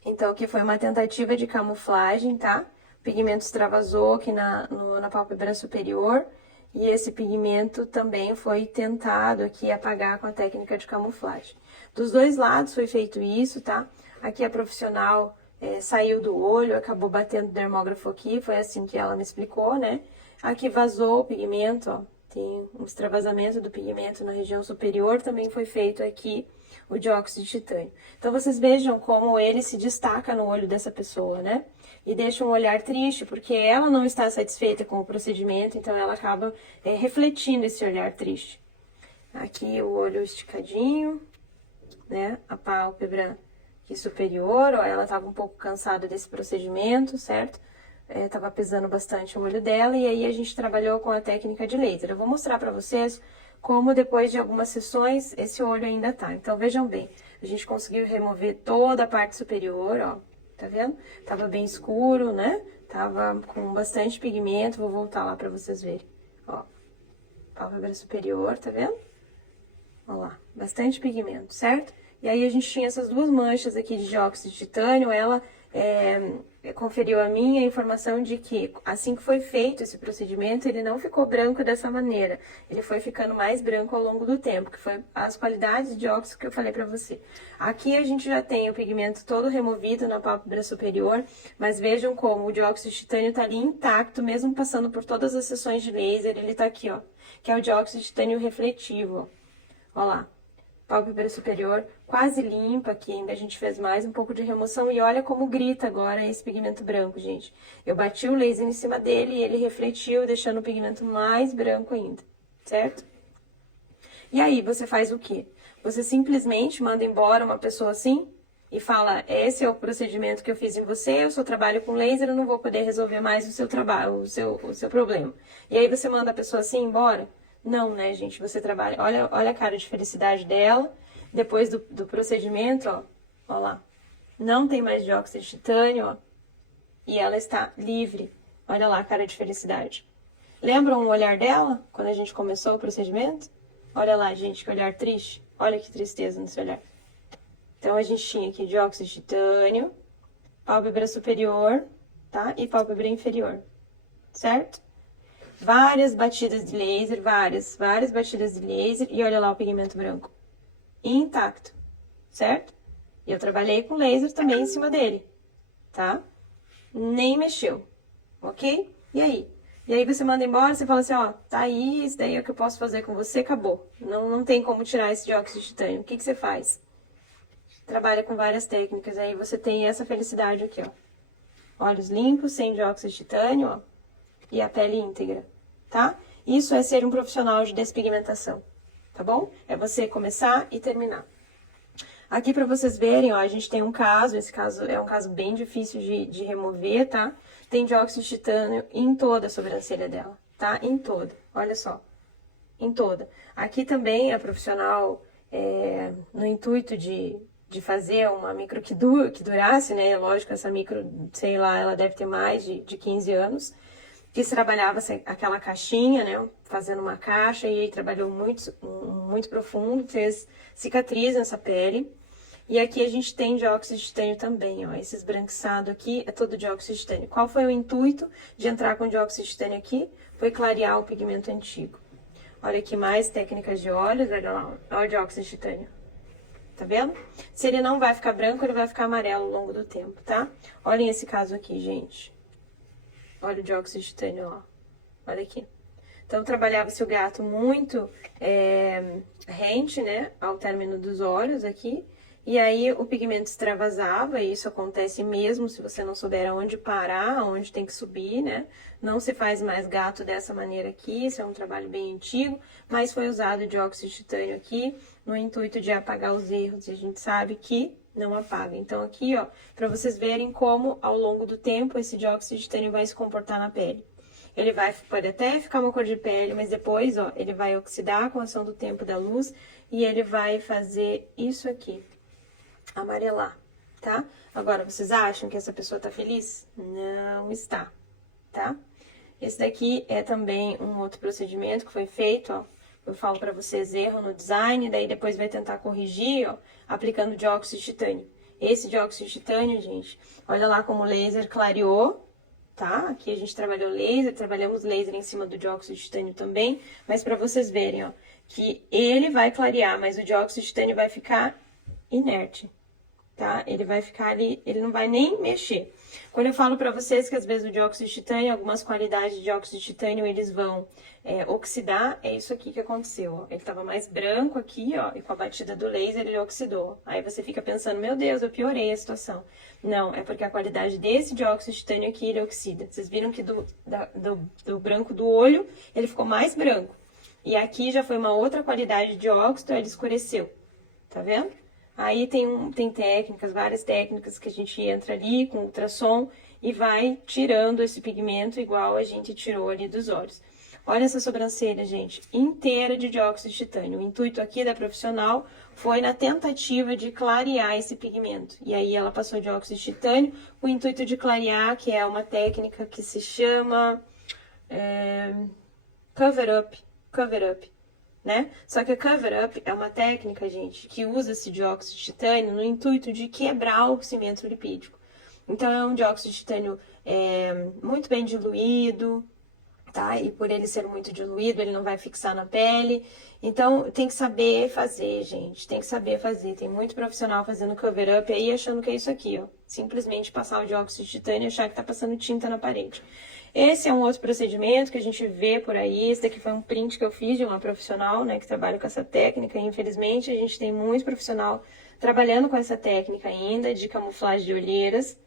Então, aqui foi uma tentativa de camuflagem, tá? O pigmento extravasou aqui na pálpebra superior. E esse pigmento também foi tentado aqui apagar com a técnica de camuflagem. Dos dois lados foi feito isso, tá? Aqui a profissional saiu do olho, acabou batendo o dermógrafo aqui, foi assim que ela me explicou, né? Aqui vazou o pigmento, ó, tem um extravasamento do pigmento na região superior, também foi feito aqui o dióxido de titânio. Então, vocês vejam como ele se destaca no olho dessa pessoa, né? E deixa um olhar triste, porque ela não está satisfeita com o procedimento, então ela acaba refletindo esse olhar triste. Aqui o olho esticadinho, né? A pálpebra aqui superior, ó, ela estava um pouco cansada desse procedimento, certo? Tava pesando bastante o olho dela, e aí a gente trabalhou com a técnica de laser. Eu vou mostrar para vocês como depois de algumas sessões esse olho ainda tá. Então vejam bem, a gente conseguiu remover toda a parte superior, ó, tá vendo? Tava bem escuro, né? Tava com bastante pigmento, vou voltar lá para vocês verem, ó. Pálpebra superior, tá vendo? Olha lá, bastante pigmento, certo? E aí a gente tinha essas duas manchas aqui de dióxido de titânio, ela conferiu a mim a informação de que assim que foi feito esse procedimento, ele não ficou branco dessa maneira, ele foi ficando mais branco ao longo do tempo, que foi as qualidades de dióxido que eu falei pra você. Aqui a gente já tem o pigmento todo removido na pálpebra superior, mas vejam como o dióxido de titânio tá ali intacto, mesmo passando por todas as sessões de laser, ele tá aqui, ó, que é o dióxido de titânio refletivo, ó lá. Pálpebra superior quase limpa, aqui ainda a gente fez mais um pouco de remoção e olha como grita agora esse pigmento branco, gente. Eu bati o laser em cima dele e ele refletiu, deixando o pigmento mais branco ainda, certo? E aí, você faz o quê? Você simplesmente manda embora uma pessoa assim e fala, esse é o procedimento que eu fiz em você, eu só trabalho com laser, eu não vou poder resolver mais o seu trabalho, o seu problema. E aí você manda a pessoa assim embora? Não, né, gente? Você trabalha... Olha a cara de felicidade dela. Depois do procedimento, ó. Ó lá. Não tem mais dióxido de titânio, ó. E ela está livre. Olha lá a cara de felicidade. Lembram o olhar dela quando a gente começou o procedimento? Olha lá, gente, que olhar triste. Olha que tristeza nesse olhar. Então, a gente tinha aqui dióxido de titânio, pálpebra superior, tá? E pálpebra inferior. Certo? Várias batidas de laser, várias batidas de laser, e olha lá o pigmento branco, intacto, certo? E eu trabalhei com laser também em cima dele, tá? Nem mexeu, ok? E aí? E aí você manda embora, você fala assim, ó, tá aí, isso daí é o que eu posso fazer com você, acabou. Não tem como tirar esse dióxido de titânio. O que você faz? Trabalha com várias técnicas, aí você tem essa felicidade aqui, ó. Olhos limpos, sem dióxido de titânio, ó. E a pele íntegra, tá? Isso é ser um profissional de despigmentação, tá bom? É você começar e terminar. Aqui para vocês verem, ó, a gente tem um caso, esse caso é um caso bem difícil de remover, tá? Tem dióxido de titânio em toda a sobrancelha dela, tá? Em toda, olha só, em toda. Aqui também a profissional, no intuito de fazer uma micro que durasse, né? Lógico, essa micro, sei lá, ela deve ter mais de 15 anos, que se trabalhava aquela caixinha, né, fazendo uma caixa, e aí trabalhou muito profundo, fez cicatriz nessa pele. E aqui a gente tem dióxido de titânio também, ó, esse esbranquiçado aqui é todo dióxido de titânio. Qual foi o intuito de entrar com dióxido de titânio aqui? Foi clarear o pigmento antigo. Olha aqui mais técnicas de olhos, olha lá, olha o dióxido de titânio. Tá vendo? Se ele não vai ficar branco, ele vai ficar amarelo ao longo do tempo, tá? Olhem esse caso aqui, gente. Olha o dióxido de titânio, ó. Olha aqui. Então, trabalhava-se o gato muito rente, né? Ao término dos olhos aqui. E aí, o pigmento extravasava, e isso acontece mesmo se você não souber aonde parar, aonde tem que subir, né? Não se faz mais gato dessa maneira aqui, isso é um trabalho bem antigo, mas foi usado o dióxido de titânio aqui no intuito de apagar os erros, e a gente sabe que não apaga. Então, aqui, ó, para vocês verem como, ao longo do tempo, esse dióxido de titânio vai se comportar na pele. Ele pode até ficar uma cor de pele, mas depois, ó, ele vai oxidar com a ação do tempo da luz e ele vai fazer isso aqui, amarelar, tá? Agora, vocês acham que essa pessoa tá feliz? Não está, tá? Esse daqui é também um outro procedimento que foi feito, ó. Eu falo pra vocês, erro no design, daí depois vai tentar corrigir, ó, aplicando dióxido de titânio. Esse dióxido de titânio, gente, olha lá como o laser clareou, tá? Aqui a gente trabalhou laser, trabalhamos laser em cima do dióxido de titânio também, mas pra vocês verem, ó, que ele vai clarear, mas o dióxido de titânio vai ficar inerte, tá? Ele vai ficar ali, ele não vai nem mexer. Quando eu falo para vocês que às vezes o dióxido de titânio, algumas qualidades de dióxido de titânio, eles vão oxidar, é isso aqui que aconteceu, ó. Ele tava mais branco aqui, ó, e com a batida do laser ele oxidou. Aí você fica pensando, meu Deus, eu piorei a situação. Não, é porque a qualidade desse dióxido de titânio aqui, ele oxida. Vocês viram que do branco do olho, ele ficou mais branco. E aqui já foi uma outra qualidade de óxido, ele escureceu. Tá vendo? Aí tem técnicas, várias técnicas que a gente entra ali com ultrassom e vai tirando esse pigmento igual a gente tirou ali dos olhos. Olha essa sobrancelha, gente, inteira de dióxido de titânio. O intuito aqui da profissional foi na tentativa de clarear esse pigmento. E aí ela passou dióxido de titânio com o intuito de clarear, que é uma técnica que se chama cover-up, né? Só que a cover-up é uma técnica, gente, que usa esse dióxido de titânio no intuito de quebrar o cimento lipídico. Então, é um dióxido de titânio muito bem diluído, tá? E por ele ser muito diluído, ele não vai fixar na pele. Então, tem que saber fazer, gente. Tem que saber fazer. Tem muito profissional fazendo cover-up aí, achando que é isso aqui, ó. Simplesmente passar o dióxido de titânio e achar que tá passando tinta na parede. Esse é um outro procedimento que a gente vê por aí. Esse daqui foi um print que eu fiz de uma profissional, né, que trabalha com essa técnica. E, infelizmente, a gente tem muito profissional trabalhando com essa técnica ainda, de camuflagem de olheiras,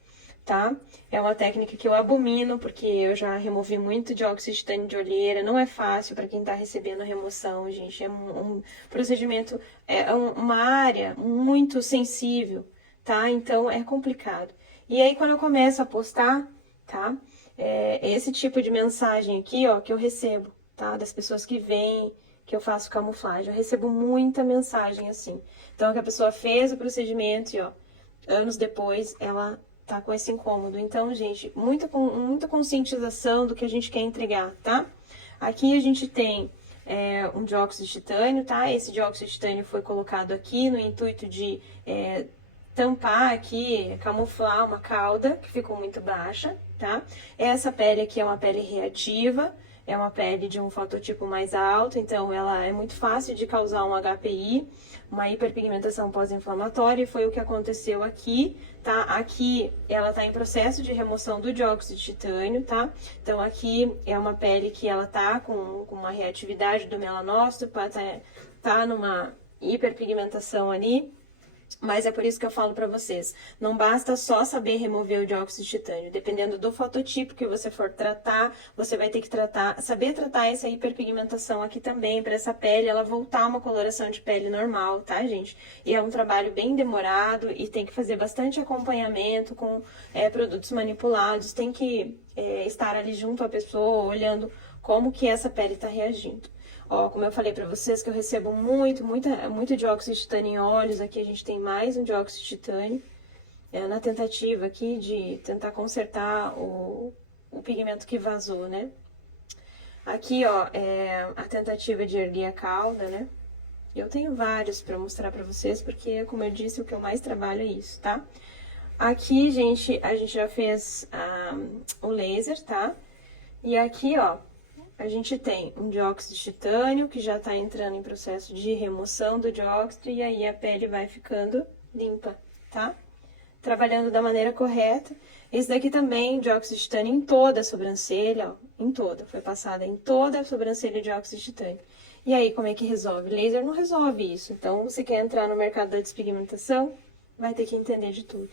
tá? É uma técnica que eu abomino, porque eu já removi muito dióxido de titânio de olheira. Não é fácil para quem tá recebendo a remoção, gente. É um procedimento, uma área muito sensível, tá? Então, é complicado. E aí, quando eu começo a postar, tá? Esse tipo de mensagem aqui, ó, que eu recebo, tá? Das pessoas que vêm, que eu faço camuflagem. Eu recebo muita mensagem assim. Então, que a pessoa fez o procedimento e, ó, anos depois, ela tá com esse incômodo. Então, gente, muita conscientização do que a gente quer entregar, tá? Aqui a gente tem um dióxido de titânio, tá? Esse dióxido de titânio foi colocado aqui no intuito de tampar aqui, camuflar uma cauda que ficou muito baixa, tá? Essa pele aqui é uma pele reativa, é uma pele de um fototipo mais alto, então ela é muito fácil de causar um HPI, uma hiperpigmentação pós-inflamatória, e foi o que aconteceu aqui, tá? Aqui ela tá em processo de remoção do dióxido de titânio, tá? Então aqui é uma pele que ela tá com uma reatividade do melanócito, tá numa hiperpigmentação ali. Mas é por isso que eu falo para vocês, não basta só saber remover o dióxido de titânio. Dependendo do fototipo que você for tratar, você vai ter que saber tratar essa hiperpigmentação aqui também, para essa pele ela voltar a uma coloração de pele normal, tá, gente? E é um trabalho bem demorado e tem que fazer bastante acompanhamento com produtos manipulados, tem que estar ali junto à pessoa, olhando como que essa pele está reagindo. Ó, como eu falei para vocês que eu recebo muito dióxido de titânio em olhos, aqui a gente tem mais um dióxido de titânio, na tentativa aqui de tentar consertar o pigmento que vazou, né? Aqui, ó, a tentativa de erguer a cauda, né? Eu tenho vários para mostrar para vocês, porque, como eu disse, o que eu mais trabalho é isso, tá? Aqui, gente, a gente já fez o laser, tá? E aqui, ó, a gente tem um dióxido de titânio, que já está entrando em processo de remoção do dióxido, e aí a pele vai ficando limpa, tá? Trabalhando da maneira correta. Esse daqui também, dióxido de titânio em toda a sobrancelha, ó, em toda, foi passada em toda a sobrancelha dióxido de titânio. E aí, como é que resolve? Laser não resolve isso. Então, você quer entrar no mercado da despigmentação, vai ter que entender de tudo.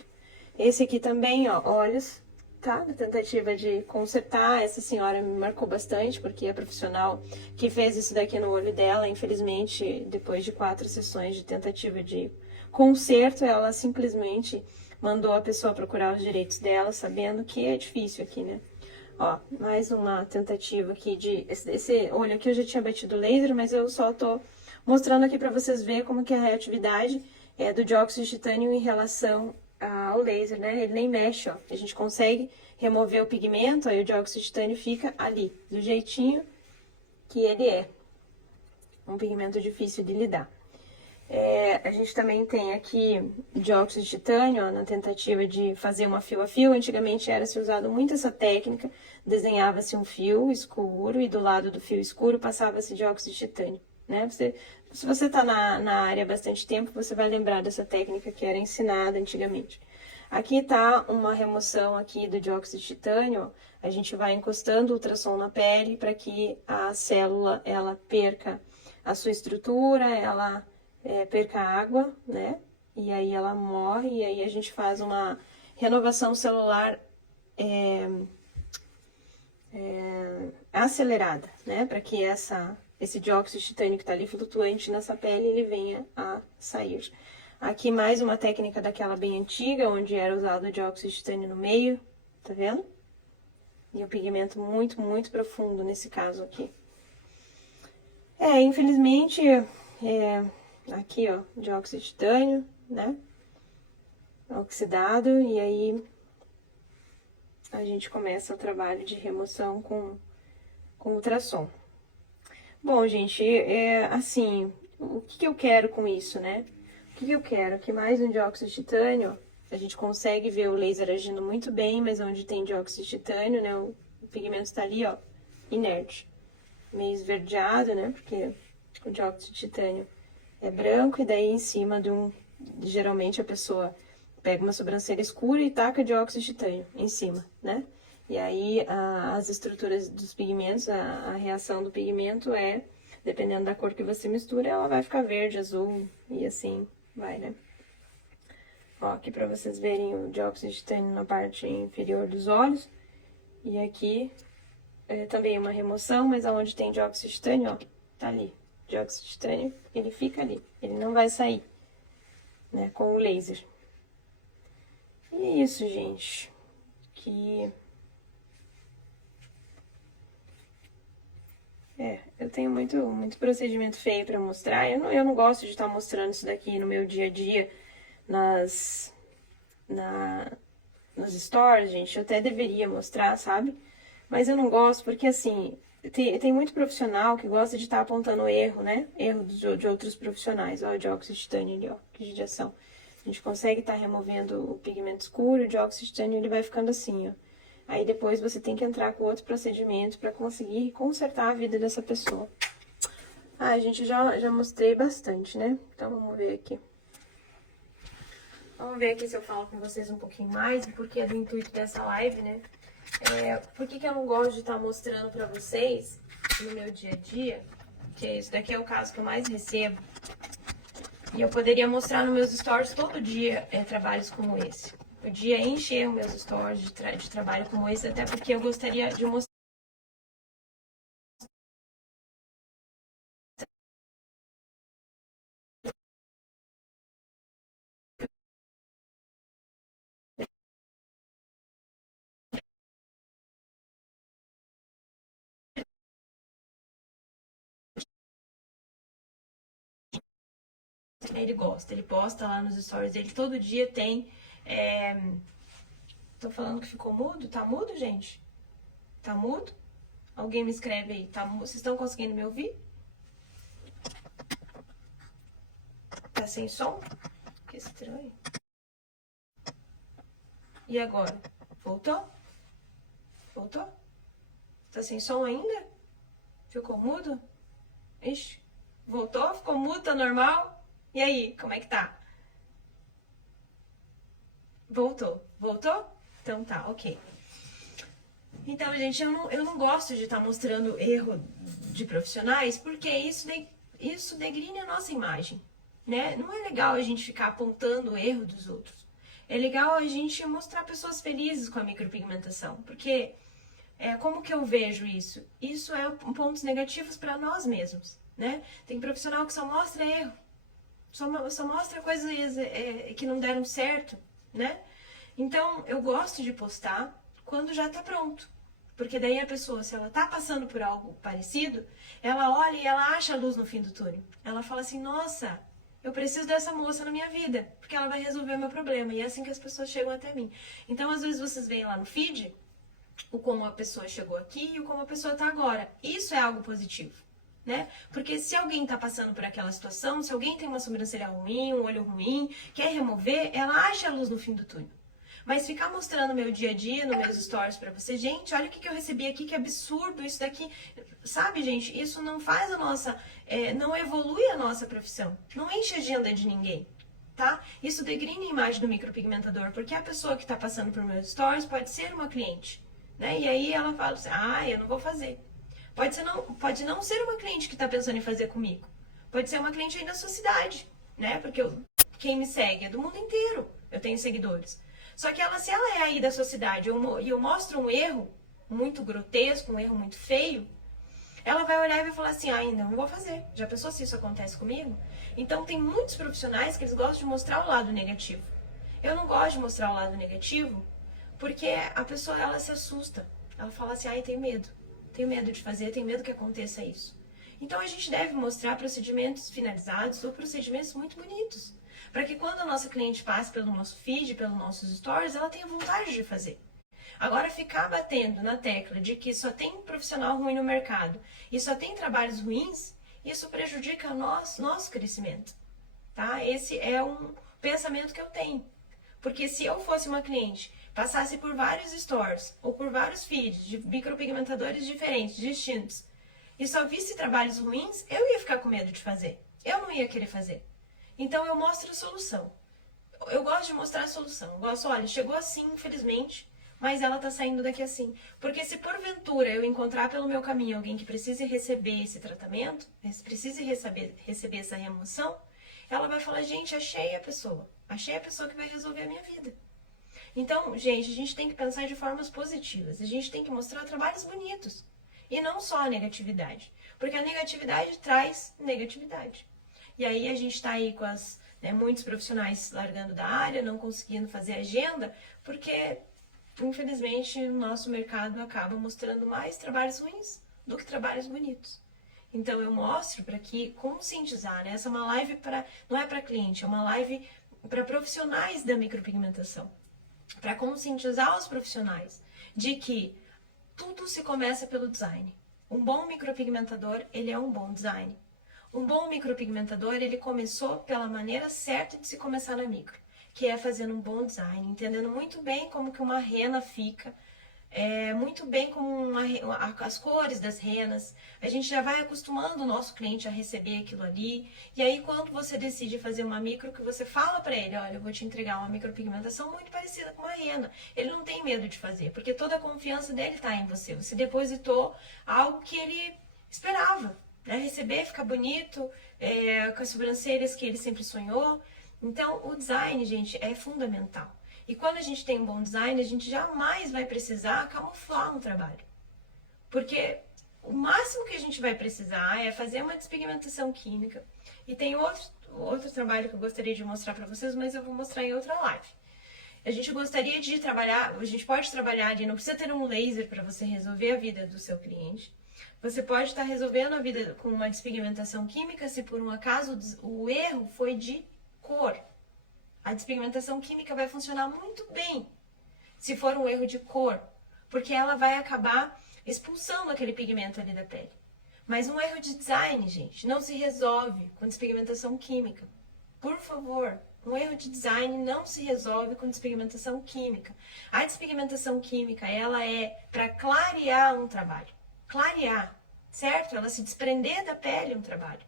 Esse aqui também, ó, olhos, tá? Na tentativa de consertar, essa senhora me marcou bastante, porque a profissional que fez isso daqui no olho dela, infelizmente, depois de 4 sessões de tentativa de conserto, ela simplesmente mandou a pessoa procurar os direitos dela, sabendo que é difícil aqui, né? Ó, mais uma tentativa aqui de... Esse olho aqui eu já tinha batido laser, mas eu só tô mostrando aqui pra vocês verem como que é a reatividade do dióxido de titânio em relação ao laser, né? Ele nem mexe, ó. A gente consegue remover o pigmento, aí o dióxido de titânio fica ali, do jeitinho que ele é. Um pigmento difícil de lidar. A gente também tem aqui dióxido de titânio, ó, na tentativa de fazer uma fio a fio. Antigamente era-se usado muito essa técnica, desenhava-se um fio escuro e do lado do fio escuro passava-se dióxido de titânio, né? Você Se você está na área há bastante tempo, você vai lembrar dessa técnica que era ensinada antigamente. Aqui está uma remoção aqui do dióxido de titânio. A gente vai encostando o ultrassom na pele para que a célula ela perca a sua estrutura, ela perca água, né? E aí ela morre, e aí a gente faz uma renovação celular acelerada, né? Para que esse dióxido de titânio que está ali flutuante nessa pele, ele venha a sair. Aqui mais uma técnica daquela bem antiga, onde era usado o dióxido de titânio no meio, tá vendo? E um pigmento muito, muito profundo nesse caso aqui. Infelizmente, aqui ó, dióxido de titânio, né? Oxidado, e aí a gente começa o trabalho de remoção com ultrassom. Bom, gente, assim, o que eu quero com isso, né? O que eu quero? Que mais um dióxido de titânio, a gente consegue ver o laser agindo muito bem, mas onde tem dióxido de titânio, né, o pigmento está ali, ó, inerte. Meio esverdeado, né, porque o dióxido de titânio é branco, e daí em cima geralmente a pessoa pega uma sobrancelha escura e taca dióxido de titânio em cima, né? E aí as estruturas dos pigmentos, a reação do pigmento dependendo da cor que você mistura, ela vai ficar verde, azul e assim vai, né? Ó, aqui pra vocês verem o dióxido de titânio na parte inferior dos olhos. E aqui também uma remoção, mas aonde tem dióxido de titânio, ó, tá ali. Dióxido de titânio, ele fica ali, ele não vai sair, né, com o laser. E é isso, gente, eu tenho muito procedimento feio pra mostrar. Eu não gosto de estar mostrando isso daqui no meu dia a dia, nos stories, gente. Eu até deveria mostrar, sabe? Mas eu não gosto porque, assim, tem muito profissional que gosta de estar apontando erro, né? Erro de outros profissionais. Ó, o dióxido de titânio ali, ó, que judiação. A gente consegue estar removendo o pigmento escuro, o dióxido de titânio ele vai ficando assim, ó. Aí depois você tem que entrar com outro procedimento para conseguir consertar a vida dessa pessoa. Ah, gente, já mostrei bastante, né? Então vamos ver aqui. Vamos ver aqui se eu falo com vocês um pouquinho mais, porque é do intuito dessa live, né? Por que eu não gosto de estar mostrando pra vocês no meu dia a dia? Que isso daqui é o caso que eu mais recebo. E eu poderia mostrar nos meus stories todo dia trabalhos como esse. Podia encher os meus stories de trabalho como esse, até porque eu gostaria de mostrar. Ele gosta, ele posta lá nos stories dele, todo dia tem. Tô falando que ficou mudo? Tá mudo, gente? Tá mudo? Alguém me escreve aí, tá? Vocês estão conseguindo me ouvir? Tá sem som? Que estranho. E agora? Voltou? Voltou? Tá sem som ainda? Ficou mudo? Ixi, voltou? Ficou mudo? Tá normal? E aí, como é que tá? Voltou. Voltou? Então tá, ok. Então, gente, eu não gosto de estar mostrando erro de profissionais, porque isso degrine a nossa imagem, né? Não é legal a gente ficar apontando o erro dos outros. É legal a gente mostrar pessoas felizes com a micropigmentação, porque como que eu vejo isso? Isso é pontos negativos para nós mesmos, né? Tem profissional que só mostra erro, só mostra coisas que não deram certo, né? Então, eu gosto de postar quando já tá pronto. Porque daí a pessoa, se ela tá passando por algo parecido, ela olha e ela acha a luz no fim do túnel. Ela fala assim, nossa, eu preciso dessa moça na minha vida, porque ela vai resolver o meu problema. E é assim que as pessoas chegam até mim. Então, às vezes, vocês veem lá no feed o como a pessoa chegou aqui e o como a pessoa tá agora. Isso é algo positivo, né? Porque se alguém tá passando por aquela situação, se alguém tem uma sobrancelha ruim, um olho ruim, quer remover, ela acha a luz no fim do túnel. Mas ficar mostrando meu dia a dia nos meus stories pra você, gente, olha o que eu recebi aqui, que absurdo isso daqui. Sabe, gente, isso não faz a nossa, não evolui a nossa profissão, não enche a agenda de ninguém, tá? Isso degrina a imagem do micropigmentador, porque a pessoa que tá passando por meus stories pode ser uma cliente, né? E aí ela fala assim, eu não vou fazer. Pode não ser uma cliente que tá pensando em fazer comigo, pode ser uma cliente aí da sua cidade, né? Porque quem me segue é do mundo inteiro, eu tenho seguidores. Só que se ela é aí da sua cidade e eu mostro um erro muito grotesco, um erro muito feio, ela vai olhar e vai falar assim, ainda não vou fazer. Já pensou se isso acontece comigo? Então tem muitos profissionais que eles gostam de mostrar o lado negativo. Eu não gosto de mostrar o lado negativo porque a pessoa, ela se assusta. Ela fala assim, tenho medo de fazer, tenho medo que aconteça isso. Então a gente deve mostrar procedimentos finalizados ou procedimentos muito bonitos, para que quando a nossa cliente passe pelo nosso feed, pelos nossos stories, ela tenha vontade de fazer. Agora, ficar batendo na tecla de que só tem profissional ruim no mercado e só tem trabalhos ruins, isso prejudica o nosso crescimento, tá? Esse é um pensamento que eu tenho. Porque se eu fosse uma cliente, passasse por vários stores ou por vários feeds de micropigmentadores diferentes, distintos, e só visse trabalhos ruins, eu ia ficar com medo de fazer. Eu não ia querer fazer. Então eu mostro a solução. Eu gosto de mostrar a solução. Eu gosto, olha, chegou assim, infelizmente, mas ela tá saindo daqui assim. Porque se porventura eu encontrar pelo meu caminho alguém que precise receber esse tratamento, precise receber essa remoção, ela vai falar, gente, achei a pessoa que vai resolver a minha vida. Então, gente, a gente tem que pensar de formas positivas. A gente tem que mostrar trabalhos bonitos. E não só a negatividade. Porque a negatividade traz negatividade. E aí a gente tá aí com muitos profissionais largando da área, não conseguindo fazer agenda, porque, infelizmente, o nosso mercado acaba mostrando mais trabalhos ruins do que trabalhos bonitos. Então eu mostro para conscientizar, né? Essa é uma live não é para cliente, é uma live para profissionais da micropigmentação. Para conscientizar os profissionais de que tudo se começa pelo design. Um bom micropigmentador, ele é um bom design. Um bom micropigmentador, ele começou pela maneira certa de se começar na micro, que é fazendo um bom design, entendendo muito bem como que uma rena fica, muito bem como as cores das renas. A gente já vai acostumando o nosso cliente a receber aquilo ali. E aí, quando você decide fazer uma micro, que você fala para ele, olha, eu vou te entregar uma micropigmentação muito parecida com uma rena. Ele não tem medo de fazer, porque toda a confiança dele está em você. Você depositou algo que ele esperava, né? Receber, ficar bonito, com as sobrancelhas que ele sempre sonhou. Então, o design, gente, é fundamental. E quando a gente tem um bom design, a gente jamais vai precisar camuflar um trabalho. Porque o máximo que a gente vai precisar é fazer uma despigmentação química. E tem outro trabalho que eu gostaria de mostrar para vocês, mas eu vou mostrar em outra live. A gente gostaria de trabalhar, a gente pode trabalhar ali, não precisa ter um laser para você resolver a vida do seu cliente. Você pode estar resolvendo a vida com uma despigmentação química se por um acaso o erro foi de cor. A despigmentação química vai funcionar muito bem se for um erro de cor, porque ela vai acabar expulsando aquele pigmento ali da pele. Mas um erro de design, gente, não se resolve com despigmentação química. Por favor, um erro de design não se resolve com despigmentação química. A despigmentação química, ela é para clarear um trabalho. Clarear, certo? Ela se desprender da pele um trabalho.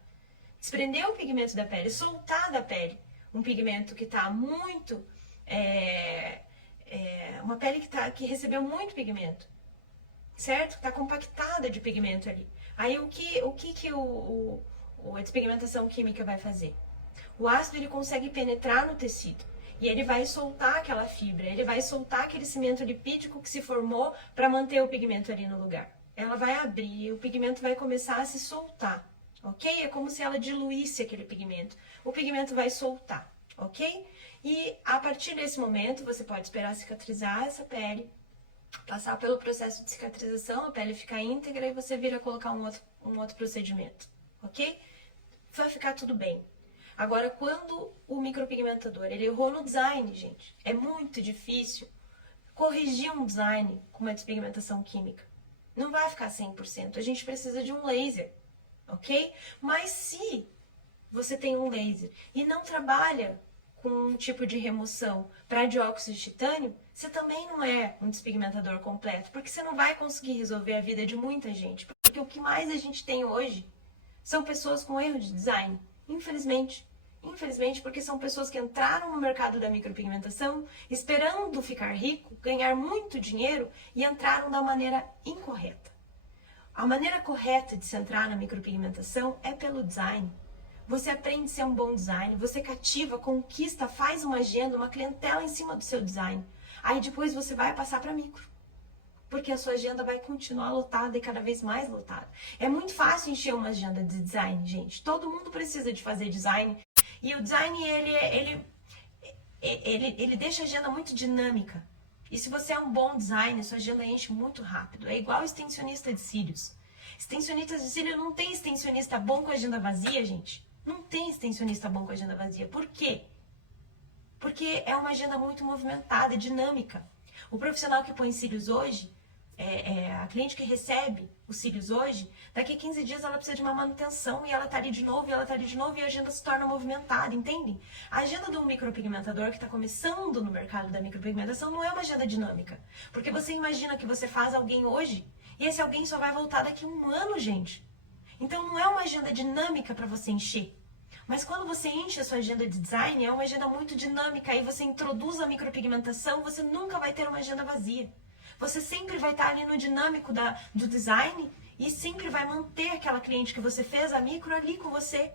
Desprender o pigmento da pele, soltar da pele um pigmento que está muito... uma pele que recebeu muito pigmento, certo? Está compactada de pigmento ali. Aí o que a despigmentação química vai fazer? O ácido ele consegue penetrar no tecido e ele vai soltar aquela fibra, ele vai soltar aquele cimento lipídico que se formou para manter o pigmento ali no lugar. Ela vai abrir, o pigmento vai começar a se soltar, ok? É como se ela diluísse aquele pigmento. O pigmento vai soltar, ok? E a partir desse momento, você pode esperar cicatrizar essa pele, passar pelo processo de cicatrização, a pele ficar íntegra e você vir a colocar um outro procedimento, ok? Vai ficar tudo bem. Agora, quando o micropigmentador ele errou no design, gente, é muito difícil corrigir um design com uma despigmentação química. Não vai ficar 100%, a gente precisa de um laser, ok? Mas se você tem um laser e não trabalha com um tipo de remoção para dióxido de titânio, você também não é um despigmentador completo, porque você não vai conseguir resolver a vida de muita gente. Porque o que mais a gente tem hoje são pessoas com erro de design, infelizmente. Infelizmente, porque são pessoas que entraram no mercado da micropigmentação esperando ficar rico, ganhar muito dinheiro e entraram da maneira incorreta. A maneira correta de se entrar na micropigmentação é pelo design. Você aprende a ser um bom design, você cativa, conquista, faz uma agenda, uma clientela em cima do seu design. Aí depois você vai passar para micro. Porque a sua agenda vai continuar lotada e cada vez mais lotada. É muito fácil encher uma agenda de design, gente. Todo mundo precisa de fazer design. E o design, ele deixa a agenda muito dinâmica. E se você é um bom designer, sua agenda enche muito rápido. É igual extensionista de cílios. Extensionista de cílios não tem extensionista bom com agenda vazia, gente. Não tem extensionista bom com agenda vazia. Por quê? Porque é uma agenda muito movimentada, dinâmica. O profissional que põe cílios hoje, a cliente que recebe os cílios hoje, daqui a 15 dias ela precisa de uma manutenção e ela tá ali de novo, e a agenda se torna movimentada, entendem? A agenda de um micropigmentador que está começando no mercado da micropigmentação não é uma agenda dinâmica. Porque você imagina que você faz alguém hoje e esse alguém só vai voltar daqui a 1 ano, gente. Então não é uma agenda dinâmica para você encher. Mas quando você enche a sua agenda de design, é uma agenda muito dinâmica, aí você introduz a micropigmentação, você nunca vai ter uma agenda vazia. Você sempre vai estar ali no dinâmico do design e sempre vai manter aquela cliente que você fez a micro ali com você.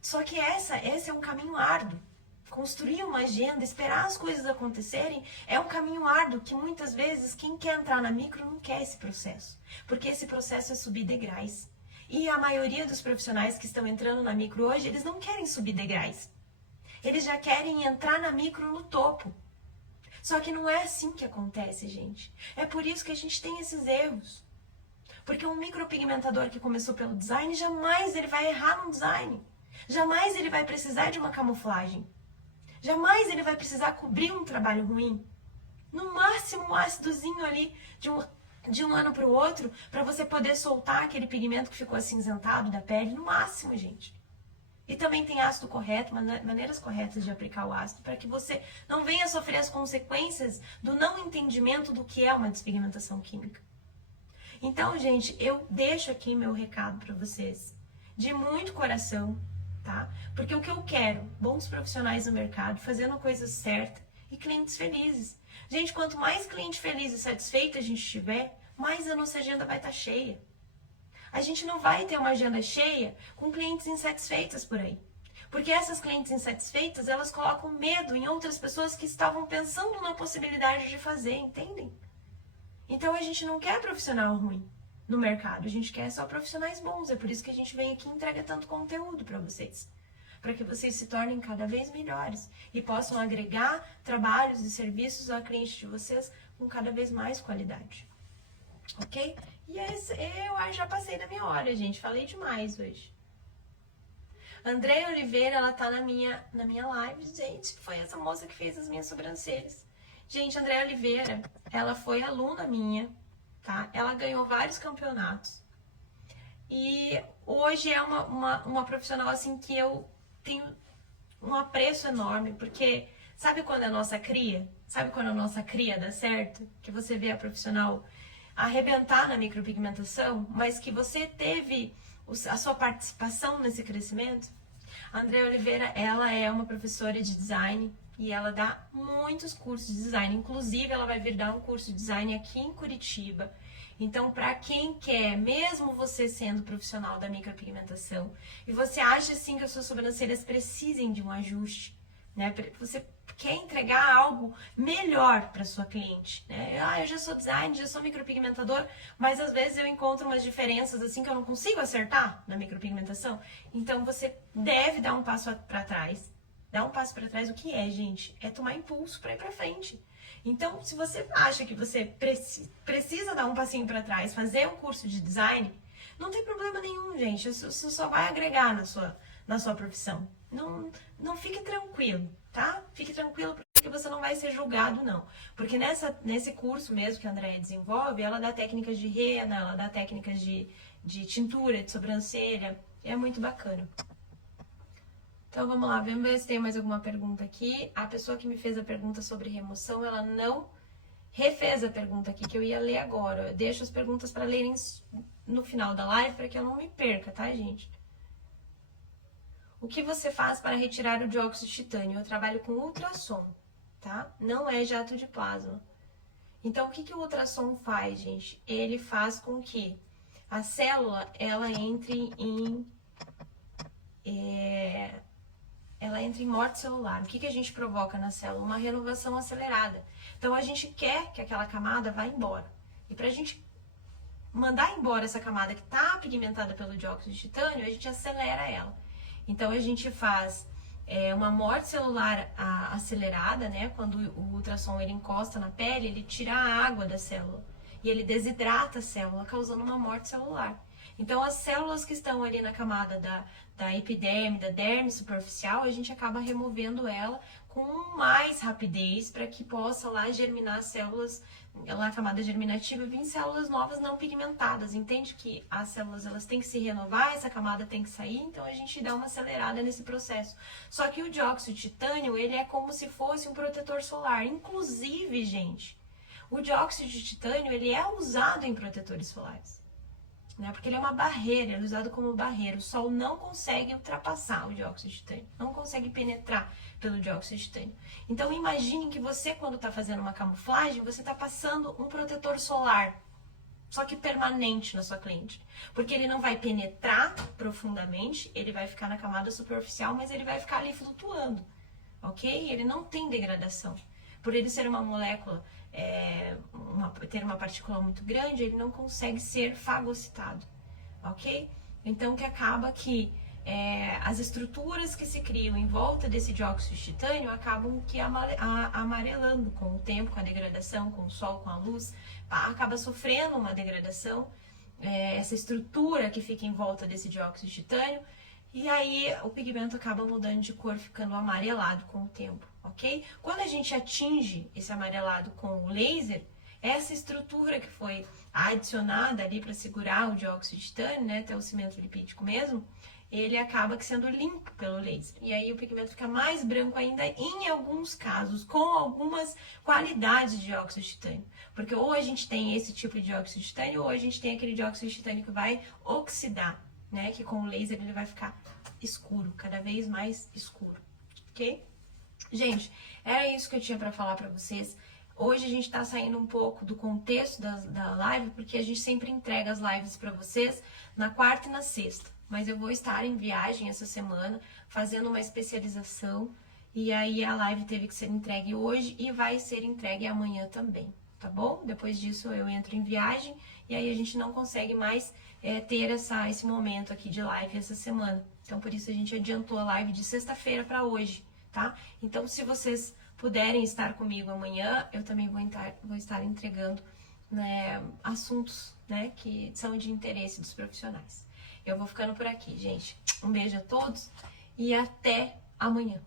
Só que esse é um caminho árduo. Construir uma agenda, esperar as coisas acontecerem, é um caminho árduo que muitas vezes quem quer entrar na micro não quer esse processo. Porque esse processo é subir degraus. E a maioria dos profissionais que estão entrando na micro hoje, eles não querem subir degraus. Eles já querem entrar na micro no topo. Só que não é assim que acontece, gente. É por isso que a gente tem esses erros. Porque um micropigmentador que começou pelo design, jamais ele vai errar no design. Jamais ele vai precisar de uma camuflagem. Jamais ele vai precisar cobrir um trabalho ruim. No máximo um ácidozinho ali de um ano para o outro, para você poder soltar aquele pigmento que ficou acinzentado da pele, no máximo, gente. E também tem ácido correto, maneiras corretas de aplicar o ácido, para que você não venha sofrer as consequências do não entendimento do que é uma despigmentação química. Então, gente, eu deixo aqui meu recado para vocês, de muito coração, tá? Porque o que eu quero, bons profissionais no mercado, fazendo a coisa certa e clientes felizes. Gente, quanto mais cliente feliz e satisfeito a gente tiver, mais a nossa agenda vai estar cheia. A gente não vai ter uma agenda cheia com clientes insatisfeitas por aí. Porque essas clientes insatisfeitas, elas colocam medo em outras pessoas que estavam pensando na possibilidade de fazer, entendem? Então a gente não quer profissional ruim no mercado, a gente quer só profissionais bons. É por isso que a gente vem aqui e entrega tanto conteúdo para vocês. Para que vocês se tornem cada vez melhores e possam agregar trabalhos e serviços ao cliente de vocês com cada vez mais qualidade. Ok? E eu já passei da minha hora, gente. Falei demais hoje. Andréia Oliveira, ela tá na minha live. Gente, foi essa moça que fez as minhas sobrancelhas. Gente, Andréia Oliveira, ela foi aluna minha, tá? Ela ganhou vários campeonatos. E hoje é uma profissional, assim, que eu tenho um apreço enorme, porque sabe quando a nossa cria? Sabe quando a nossa cria dá certo? Que você vê a profissional arrebentar na micropigmentação, mas que você teve a sua participação nesse crescimento. A Andréia Oliveira, ela é uma professora de design e ela dá muitos cursos de design. Inclusive, ela vai vir dar um curso de design aqui em Curitiba. Então, para quem quer, mesmo você sendo profissional da micropigmentação, e você acha assim que as suas sobrancelhas precisem de um ajuste, né? Você quer entregar algo melhor para sua cliente, né? Eu já sou designer, já sou micropigmentador, mas às vezes eu encontro umas diferenças assim que eu não consigo acertar na micropigmentação. Então você deve dar um passo para trás. Dar um passo para trás, o que é, gente? É tomar impulso para ir para frente. Então, se você acha que você precisa dar um passinho para trás, fazer um curso de design, não tem problema nenhum, gente. Isso só vai agregar na sua profissão. Não fique tranquilo, tá? Fique tranquilo porque você não vai ser julgado, não. Porque nesse curso mesmo que a Andréia desenvolve, ela dá técnicas de rena, ela dá técnicas de tintura, de sobrancelha. É muito bacana. Então vamos lá, vamos ver se tem mais alguma pergunta aqui. A pessoa que me fez a pergunta sobre remoção, ela não refez a pergunta aqui que eu ia ler agora. Eu deixo as perguntas para lerem no final da live para que eu não me perca, tá, gente? O que você faz para retirar o dióxido de titânio? Eu trabalho com ultrassom, tá? Não é jato de plasma. Então, o que o ultrassom faz, gente? Ele faz com que a célula, ela entre em morte celular. O que a gente provoca na célula? Uma renovação acelerada. Então, a gente quer que aquela camada vá embora. E para a gente mandar embora essa camada que está pigmentada pelo dióxido de titânio, a gente acelera ela. Então, a gente faz uma morte celular acelerada, né? Quando o ultrassom ele encosta na pele, ele tira a água da célula. E ele desidrata a célula, causando uma morte celular. Então, as células que estão ali na camada da epiderme, da derme superficial, a gente acaba removendo ela com mais rapidez para que possa lá germinar células, lá na camada germinativa, vir células novas não pigmentadas. Entende que as células elas têm que se renovar, essa camada tem que sair, então a gente dá uma acelerada nesse processo. Só que o dióxido de titânio, ele é como se fosse um protetor solar. Inclusive, gente, o dióxido de titânio, ele é usado em protetores solares. Né? Porque ele é uma barreira, ele é usado como barreira. O sol não consegue ultrapassar o dióxido de titânio, não consegue penetrar pelo dióxido de titânio. Então imagine que você, quando está fazendo uma camuflagem, você está passando um protetor solar, só que permanente na sua cliente. Porque ele não vai penetrar profundamente, ele vai ficar na camada superficial, mas ele vai ficar ali flutuando, ok? Ele não tem degradação. Por ele ser uma molécula, ter uma partícula muito grande, ele não consegue ser fagocitado, ok? Então, que acaba que as estruturas que se criam em volta desse dióxido de titânio acabam que amarelando com o tempo, com a degradação, com o sol, com a luz, acaba sofrendo uma degradação, essa estrutura que fica em volta desse dióxido de titânio, e aí o pigmento acaba mudando de cor, ficando amarelado com o tempo, ok? Quando a gente atinge esse amarelado com o laser, essa estrutura que foi adicionada ali para segurar o dióxido de titânio, né, até o cimento lipídico mesmo, ele acaba sendo limpo pelo laser. E aí o pigmento fica mais branco ainda, em alguns casos, com algumas qualidades de dióxido de titânio. Porque ou a gente tem esse tipo de dióxido de titânio, ou a gente tem aquele dióxido de titânio que vai oxidar, né? Que com o laser ele vai ficar escuro, cada vez mais escuro, ok? Gente, era isso que eu tinha para falar para vocês. Hoje a gente tá saindo um pouco do contexto da live, porque a gente sempre entrega as lives para vocês na quarta e na sexta. Mas eu vou estar em viagem essa semana, fazendo uma especialização, e aí a live teve que ser entregue hoje e vai ser entregue amanhã também, tá bom? Depois disso eu entro em viagem, e aí a gente não consegue mais ter esse momento aqui de live essa semana. Então por isso a gente adiantou a live de sexta-feira para hoje, tá? Então se vocês puderem estar comigo amanhã, eu também vou estar entregando, né, assuntos, né, que são de interesse dos profissionais. Eu vou ficando por aqui, gente. Um beijo a todos e até amanhã.